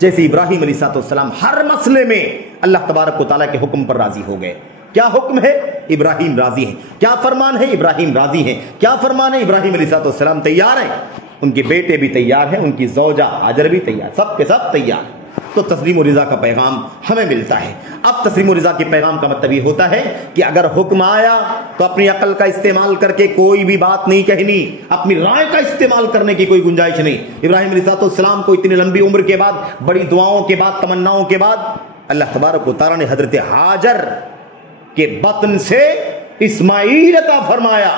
جیسے ابراہیم علیہ السلام ہر مسئلے میں اللہ تبارک و تعالیٰ کے حکم پر راضی ہو گئے۔ کیا حکم ہے؟ ابراہیم راضی ہیں. کیا فرمان ہے؟ ابراہیم راضی ہیں. کیا فرمان ہے؟ ابراہیم علیہ السلام تیار ہیں، ان کے بیٹے بھی تیار ہیں، ان کی زوجہ ہاجر بھی تیار، سب کے سب تیار. تو تسلیم و رضا کا پیغام ہمیں ملتا ہے. اب تسلیم و رضا کے پیغام کا مطلب یہ ہوتا ہے کہ اگر حکم آیا تو اپنی عقل کا استعمال کر کے کوئی بھی بات نہیں کہنی، اپنی رائے کا استعمال کرنے کی کوئی گنجائش نہیں. ابراہیم علیہ السلام کو اتنی لمبی عمر کے بعد، بڑی دعاؤں کے بعد، تمناؤں کے بعد اللہ تبارک و تعالیٰ نے حضرت ہاجر کے بطن سے اسماعیل عطا فرمایا،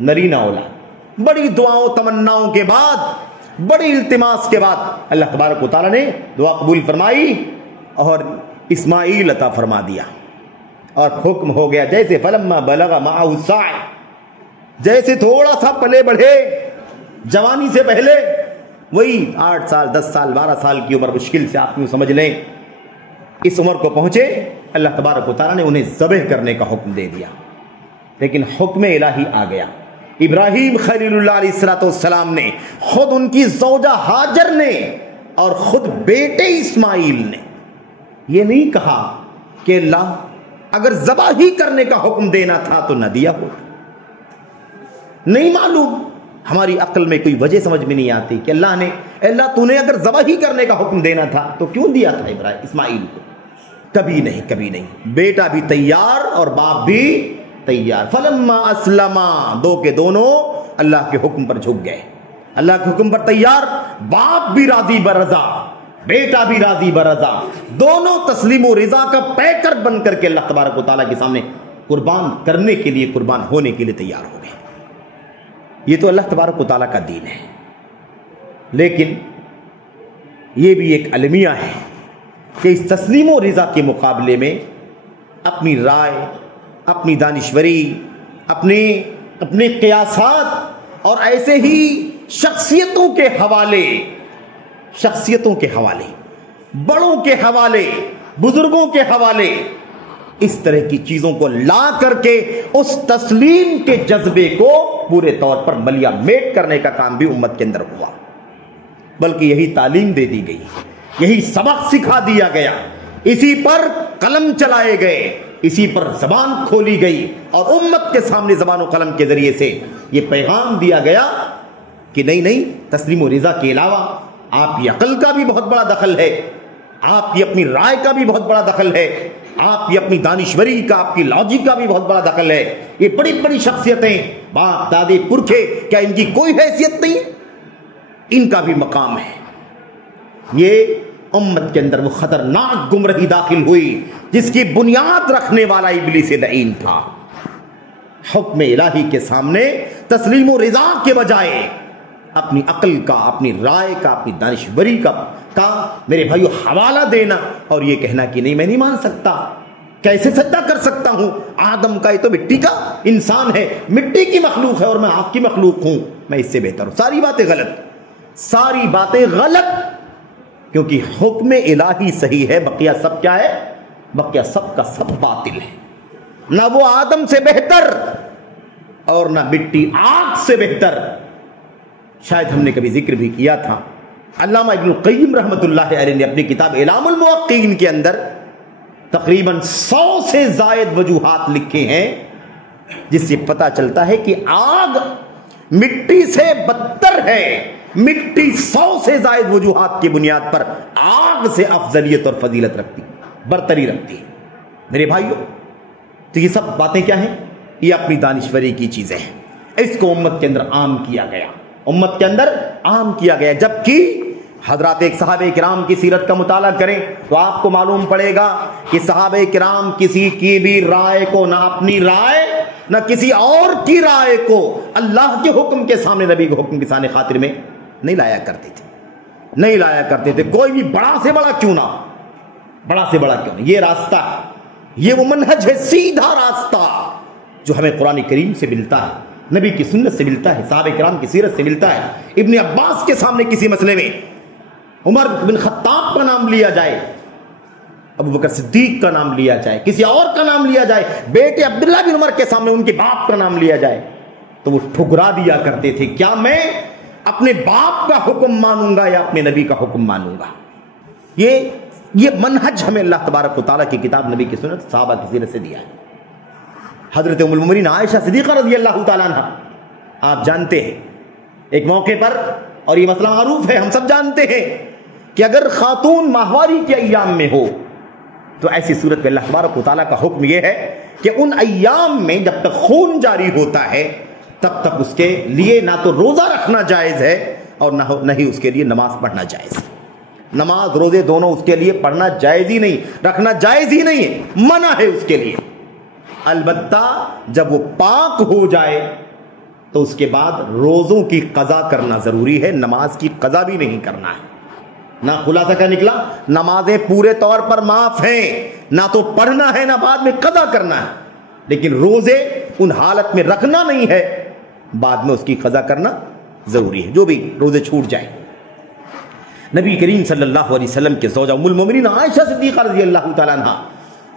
نرینہ اولاد. بڑی دعاؤں تمناؤں کے بعد، بڑی التماس کے بعد اللہ تبارک و تعالیٰ نے دعا قبول فرمائی اور اسماعیل عطا فرما دیا. اور حکم ہو گیا جیسے فلما بلغ معه السعی، جیسے تھوڑا سا پلے بڑھے جوانی سے پہلے، وہی 8 سال 10 سال 12 سال کی عمر، مشکل سے آپ یوں سمجھ لیں اس عمر کو پہنچے، اللہ تبارک و تعالیٰ نے انہیں ذبح کرنے کا حکم دے دیا. لیکن حکم الہی آ گیا. ابراہیم خلیل اللہ علیہ السلام نے، خود ان کی زوجہ ہاجر نے، اور خود بیٹے اسماعیل نے یہ نہیں کہا کہ اللہ اگر ذبح ہی کرنے کا حکم دینا تھا تو نہ دیا ہو. نہیں معلوم، ہماری عقل میں کوئی وجہ سمجھ میں نہیں آتی کہ اللہ تو نے اگر ذبح ہی کرنے کا حکم دینا تھا تو کیوں دیا تھا ابراہیم اسماعیل کو؟ کبھی نہیں، کبھی نہیں. بیٹا بھی تیار اور باپ بھی تیار. فلما اسلما، دو کے دونوں اللہ کے حکم پر جھک گئے، اللہ کے حکم پر تیار. باپ بھی راضی برضا، بیٹا بھی راضی برضا، دونوں تسلیم و رضا کا پیکر بن کر کے اللہ تبارک و تعالیٰ کے سامنے قربان کرنے کے لیے، قربان ہونے کے لیے تیار ہو گئے. یہ تو اللہ تبارک و تعالیٰ کا دین ہے. لیکن یہ بھی ایک المیہ ہے کہ اس تسلیم و رضا کے مقابلے میں اپنی رائے، اپنی دانشوری، اپنے قیاسات اور ایسے ہی شخصیتوں کے حوالے، بڑوں کے حوالے، بزرگوں کے حوالے، اس طرح کی چیزوں کو لا کر کے اس تسلیم کے جذبے کو پورے طور پر ملیا میٹ کرنے کا کام بھی امت کے اندر ہوا. بلکہ یہی تعلیم دے دی گئی، یہی سبق سکھا دیا گیا، اسی پر قلم چلائے گئے، اسی پر زبان کھولی گئی، اور امت کے سامنے زبان و قلم کے ذریعے سے یہ پیغام دیا گیا کہ نہیں، تسلیم و رضا کے علاوہ آپ کی عقل کا بھی بہت بڑا دخل ہے، آپ کی اپنی رائے کا بھی بہت بڑا دخل ہے، آپ کی اپنی دانشوری کا، آپ کی لاجک کا بھی بہت بڑا دخل ہے. یہ بڑی بڑی شخصیتیں، باپ دادے پرکھے، کیا ان کی کوئی حیثیت نہیں؟ ان کا بھی مقام ہے. یہ امت کے اندر وہ خطرناک گمراہی داخل ہوئی جس کی بنیاد رکھنے والا ابلیس لعین تھا. حکم الہی کے سامنے تسلیم و رضا کے بجائے اپنی عقل کا، اپنی رائے کا، اپنی دانشوری کا میرے بھائیو حوالہ دینا، اور یہ کہنا کہ نہیں میں نہیں مان سکتا، کیسے سجدہ کر سکتا ہوں، آدم کا، یہ تو مٹی کا انسان ہے، مٹی کی مخلوق ہے اور میں آپ کی مخلوق ہوں، میں اس سے بہتر ہوں. ساری باتیں غلط، کیونکہ حکم الہی صحیح ہے، بقیہ سب کیا ہے؟ بقیہ سب کا سب باطل ہے. نہ وہ آدم سے بہتر اور نہ مٹی آگ سے بہتر. شاید ہم نے کبھی ذکر بھی کیا تھا، علامہ ابن القیم رحمۃ اللہ علیہ نے اپنی کتاب اعلام الموقعین کے اندر تقریباً 100 سے زائد وجوہات لکھے ہیں جس سے پتہ چلتا ہے کہ آگ مٹی سے بدتر ہے. مٹی 100 سے زائد وجوہات کی بنیاد پر آگ سے افضلیت اور فضیلت رکھتی، برتری رکھتی ہے. میرے بھائیو، تو یہ سب باتیں کیا ہیں؟ یہ اپنی دانشوری کی چیزیں ہیں. اس کو امت کے اندر عام کیا گیا، امت کے اندر عام کیا گیا. جبکہ حضرات ایک صحابہ کرام کی سیرت کا مطالعہ کریں تو آپ کو معلوم پڑے گا کہ صحابہ کرام کسی کی بھی رائے کو، نہ اپنی رائے نہ کسی اور کی رائے کو اللہ کے حکم کے سامنے، نبی کے حکم کے سامنے خاطر میں نہیں لایا کرتے تھے. کوئی بھی بڑا سے بڑا کیوں نہ، یہ راستہ ہے، یہ وہ منہج ہے، سیدھا راستہ جو ہمیں قرآن کریم سے ملتا ہے، نبی کی سنت سے ملتا ہے، صحابہ کرام کی سیرت سے ملتا ہے. ابن عباس کے سامنے کسی مسئلے میں عمر بن خطاب کا نام لیا جائے، ابو بکر صدیق کا نام لیا جائے، کسی اور کا نام لیا جائے، بیٹے عبداللہ بن عمر کے سامنے ان کے باپ کا نام لیا جائے تو وہ ٹھکرا دیا کرتے تھے. کیا میں اپنے باپ کا حکم مانوں گا یا اپنے نبی کا حکم مانوں گا؟ یہ منہج ہمیں اللہ تبارک و تعالیٰ کی کتاب، نبی کی سنت، صحابہ کی سیرت سے دیا ہے. حضرت ام المؤمنین عائشہ صدیقہ رضی اللہ تعالیٰ عنہ، آپ جانتے ہیں ایک موقع پر، اور یہ مسئلہ معروف ہے، ہم سب جانتے ہیں کہ اگر خاتون ماہواری کے ایام میں ہو تو ایسی صورت میں اللہ تبارک و تعالیٰ کا حکم یہ ہے کہ ان ایام میں جب تک خون جاری ہوتا ہے تب تک اس کے لیے نہ تو روزہ رکھنا جائز ہے اور نہ ہی اس کے لیے نماز پڑھنا جائز ہے۔ نماز روزے دونوں اس کے لیے پڑھنا جائز ہی نہیں، رکھنا جائز ہی نہیں ہے، منع ہے اس کے لیے۔ البتہ جب وہ پاک ہو جائے تو اس کے بعد روزوں کی قضا کرنا ضروری ہے، نماز کی قضا بھی نہیں کرنا ہے۔ نہ خلاصہ کیا نکلا؟ نمازیں پورے طور پر معاف ہیں، نہ تو پڑھنا ہے نہ بعد میں قضا کرنا ہے، لیکن روزے ان حالت میں رکھنا نہیں ہے، بعد میں اس کی قضا کرنا ضروری ہے، جو بھی روزے چھوٹ جائیں۔ نبی کریم صلی اللہ علیہ وسلم کے زوجہ ام المؤمنین عائشہ صدیقہ رضی اللہ تعالیٰ عنہ،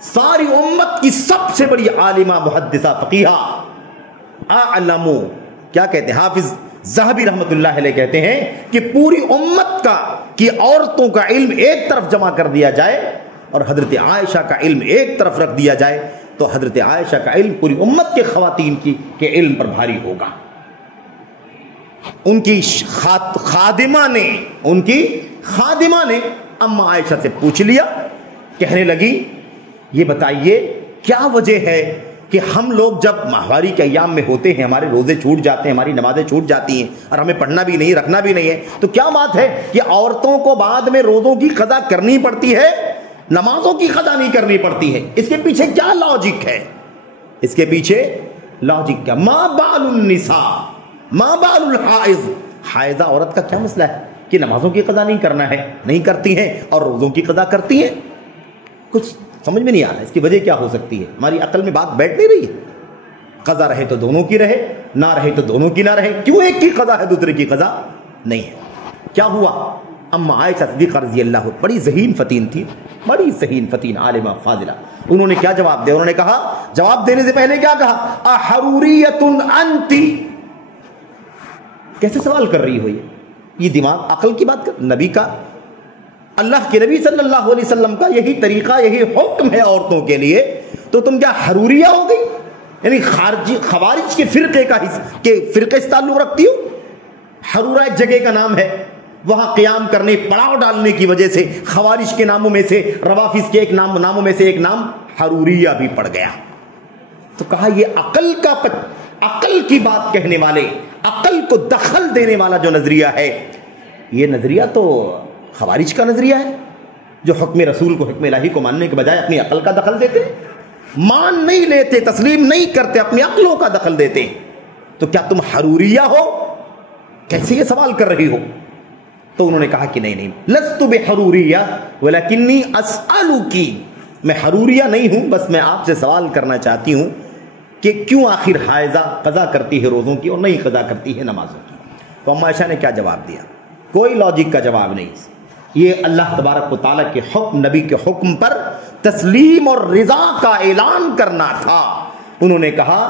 ساری امت کی سب سے بڑی عالمہ، محدثہ، فقیہہ، اعلمو، کیا کہتے ہیں، حافظ ذہبی رحمت اللہ علیہ کہتے ہیں کہ پوری امت کی عورتوں کا علم ایک طرف جمع کر دیا جائے اور حضرت عائشہ کا علم ایک طرف رکھ دیا جائے تو حضرت عائشہ کا علم پوری امت کے خواتین کے علم پر بھاری ہوگا۔ ان کی خادمہ نے اما عائشہ سے پوچھ لیا، کہنے لگی یہ بتائیے کیا وجہ ہے کہ ہم لوگ جب ماہواری کے ایام میں ہوتے ہیں ہمارے روزے چھوٹ جاتے ہیں، ہماری نمازیں چھوٹ جاتی ہیں اور ہمیں پڑھنا بھی نہیں، رکھنا بھی نہیں ہے، تو کیا بات ہے کہ عورتوں کو بعد میں روزوں کی قضا کرنی پڑتی ہے، نمازوں کی قضا نہیں کرنی پڑتی ہے؟ اس کے پیچھے کیا لاجک ہے؟ اس کے پیچھے لاجک کیا؟ ما بال النساء ما بال الحائض، حائضہ عورت کا کیا مسئلہ ہے کہ نمازوں کی قضا نہیں کرنا ہے، نہیں کرتی ہیں اور روزوں کی قضا کرتی ہیں؟ کچھ سمجھ میں نہیں آ رہا اس کی وجہ کیا ہو سکتی ہے، ہماری عقل میں بات بیٹھ نہیں رہی ہے۔ قضا رہے تو دونوں کی رہے، نہ رہے تو دونوں کی نہ رہے، کیوں ایک کی قضا ہے دوسرے کی قضا نہیں ہے؟ کیا ہوا؟ اما عائشہ صدیقہ رضی اللہ، بڑی ذہین فتین تھی، بڑی ذہین فتین، عالمہ فاضلہ، انہوں نے کیا جواب دیا؟ انہوں نے کہا، جواب دینے سے پہلے کیا کہا؟ احروریۃ انت، کیسے سوال کر رہی ہو؟ یہ دماغ عقل کی بات کر، نبی کا، اللہ کے نبی صلی اللہ علیہ وسلم کا یہی طریقہ، یہی حکم ہے عورتوں کے لیے، تو تم کیا حروریہ ہو گئی؟ یعنی خوارج کے فرقے سے تعلق رکھتی ہو؟ حرورہ ایک جگہ کا نام ہے، وہاں قیام کرنے، پڑاؤ ڈالنے کی وجہ سے خوارج کے ناموں میں سے، روافظ کے ناموں میں سے ایک نام حروریہ بھی پڑ گیا۔ تو کہا یہ عقل کی بات کہنے والے، عقل کو دخل دینے والا جو نظریہ ہے، یہ نظریہ تو خوارج کا نظریہ ہے، جو حکم رسول کو، حکم الہی کو ماننے کے بجائے اپنی عقل کا دخل دیتے، مان نہیں لیتے، تسلیم نہیں کرتے، اپنی عقلوں کا دخل دیتے۔ تو کیا تم حروریہ ہو؟ کیسے یہ سوال کر رہی ہو؟ تو انہوں نے کہا کہ نہیں، لست بحروریہ ولکنی اسألکی، میں حروریہ نہیں ہوں، بس میں آپ سے سوال کرنا چاہتی ہوں کہ کیوں آخر حائضہ قضا کرتی ہے روزوں کی اور نہیں قضا کرتی ہے نمازوں کی؟ تو اما عائشہ نے کیا جواب دیا؟ کوئی لاجک کا جواب نہیں، یہ اللہ تبارک و تعالیٰ کے حکم، نبی کے حکم پر تسلیم اور رضا کا اعلان کرنا تھا۔ انہوں نے کہا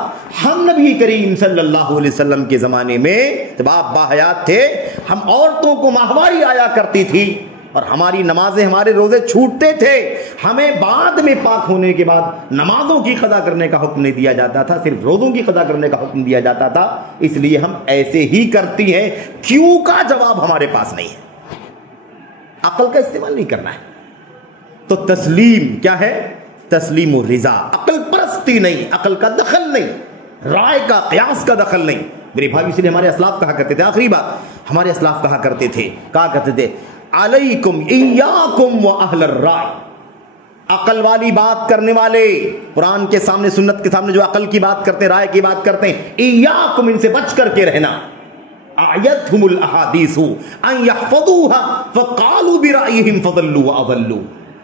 ہم نبی کریم صلی اللہ علیہ وسلم کے زمانے میں جب آپ باحیات تھے، ہم عورتوں کو ماہواری آیا کرتی تھی اور ہماری نمازیں، ہمارے روزے چھوٹتے تھے، ہمیں بعد میں پاک ہونے کے بعد نمازوں کی قضا کرنے کا حکم نہیں دیا جاتا تھا، صرف روزوں کی قضا کرنے کا حکم دیا جاتا تھا، اس لیے ہم ایسے ہی کرتی ہیں۔ کیوں کا جواب ہمارے پاس نہیں ہے، عقل کا استعمال نہیں کرنا ہے۔ تو تسلیم کیا ہے؟ تسلیم و رضا، عقل پرستی نہیں، عقل کا دخل نہیں، رائے کا، قیاس کا دخل نہیں۔ میرے بھائی، اس لیے ہمارے اسلاف کہا کرتے تھے، آخری بات، ہمارے اسلاف کہا کرتے تھے علیکم ایاکم و اہل الرائے، عقل والی بات کرنے والے، قرآن کے سامنے، سنت کے سامنے جو عقل کی بات کرتے ہیں، رائے کی بات کرتے ہیں، ایاکم، ان سے بچ کر کے رہنا۔ اعیتہم الاحادیث ان یحفظوها فقالوا برأیہم فضلوا واضلوا،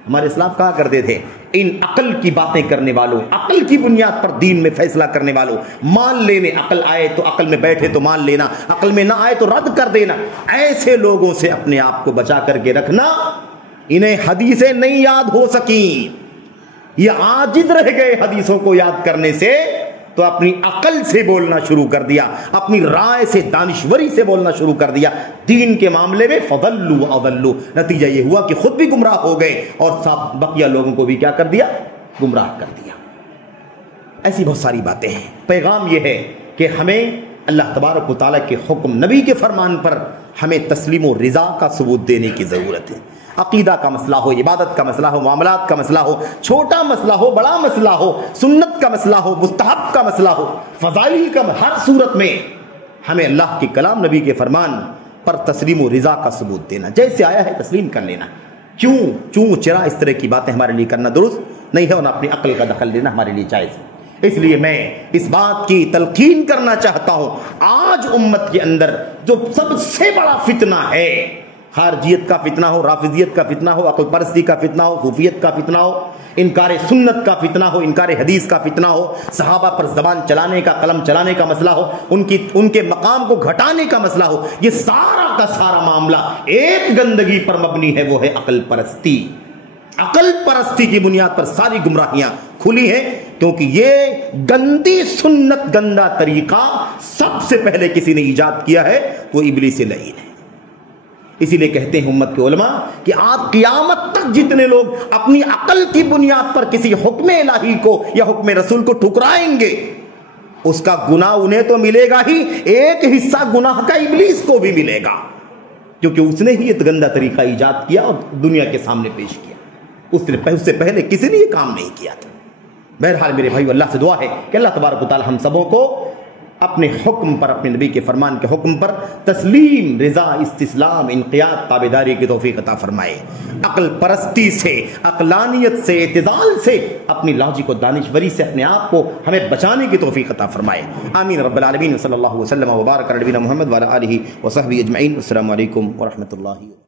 ہمارے اسلاف کہا کرتے تھے ان عقل کی باتیں کرنے والوں، عقل کی بنیاد پر دین میں فیصلہ کرنے والوں، مان لینے، عقل آئے تو عقل میں بیٹھے تو مان لینا، عقل میں نہ آئے تو رد کر دینا، ایسے لوگوں سے اپنے آپ کو بچا کر کے رکھنا۔ انہیں حدیثیں نہیں یاد ہو سکیں، یہ عاجز رہ گئے حدیثوں کو یاد کرنے سے، تو اپنی عقل سے بولنا شروع کر دیا، اپنی رائے سے، دانشوری سے بولنا شروع کر دیا دین کے معاملے میں۔ فضلوا واضلوا، نتیجہ یہ ہوا کہ خود بھی گمراہ ہو گئے اور بقیہ لوگوں کو بھی کیا کر دیا؟ گمراہ کر دیا۔ ایسی بہت ساری باتیں ہیں۔ پیغام یہ ہے کہ ہمیں اللہ تبارک و تعالیٰ کے حکم، نبی کے فرمان پر ہمیں تسلیم و رضا کا ثبوت دینے کی ضرورت ہے۔ عقیدہ کا مسئلہ ہو، عبادت کا مسئلہ ہو، معاملات کا مسئلہ ہو، چھوٹا مسئلہ ہو، بڑا مسئلہ ہو، سنت کا مسئلہ ہو، مستحب کا مسئلہ ہو، فضائل کا، ہر صورت میں ہمیں اللہ کے کلام، نبی کے فرمان پر تسلیم و رضا کا ثبوت دینا، جیسے آیا ہے تسلیم کر لینا۔ چوں چرا اس طرح کی باتیں ہمارے لیے کرنا درست نہیں ہے، اور اپنی عقل کا دخل دینا ہمارے لیے جائز ہے۔ اس لیے میں اس بات کی تلقین کرنا چاہتا ہوں، آج امت کے اندر جو سب سے بڑا فتنہ ہے، خارجیت کا فتنہ ہو، رافضیت کا فتنہ ہو، عقل پرستی کا فتنہ ہو، صوفیت کا فتنہ ہو، انکار سنت کا فتنہ ہو، انکار حدیث کا فتنہ ہو، صحابہ پر زبان چلانے کا، قلم چلانے کا مسئلہ ہو، ان کے مقام کو گھٹانے کا مسئلہ ہو، یہ سارا کا سارا معاملہ ایک گندگی پر مبنی ہے، وہ ہے عقل پرستی۔ عقل پرستی کی بنیاد پر ساری گمراہیاں کھلی ہیں، کیونکہ یہ گندی سنت، گندا طریقہ سب سے پہلے کسی نے ایجاد کیا ہے، وہ ابلیس لعین ہے۔ اسی لیے کہتے ہیں امت کے علماء کہ آج قیامت تک جتنے لوگ اپنی عقل کی بنیاد پر کسی حکم الہی کو یا حکم رسول کو ٹھکرائیں گے، اس کا گناہ انہیں تو ملے گا ہی، ایک حصہ گناہ کا ابلیس کو بھی ملے گا، کیونکہ اس نے ہی یہ گندا طریقہ ایجاد کیا اور دنیا کے سامنے پیش کیا۔ اس سے پہلے کسی نے یہ کام نہیں کیا تھا۔ بہرحال میرے بھائیو، اللہ سے دعا ہے کہ اللہ تبارک و تعالی ہم سبوں کو اپنے حکم پر، اپنے نبی کے فرمان کے حکم پر تسلیم، رضا، استسلام، انقیاد، تابعداری کی توفیق عطا فرمائے۔ عقل پرستی سے، عقلانیت سے، اعتدال سے، اپنی لاجک و دانشوری سے اپنے آپ کو ہمیں بچانے کی توفیق عطا فرمائے۔ آمین رب العالمین، صلی اللہ وسلم وبارک علی نبینا محمد وعلی آلہ وصحبہ اجمعین۔ السلام علیکم ورحمۃ اللہ۔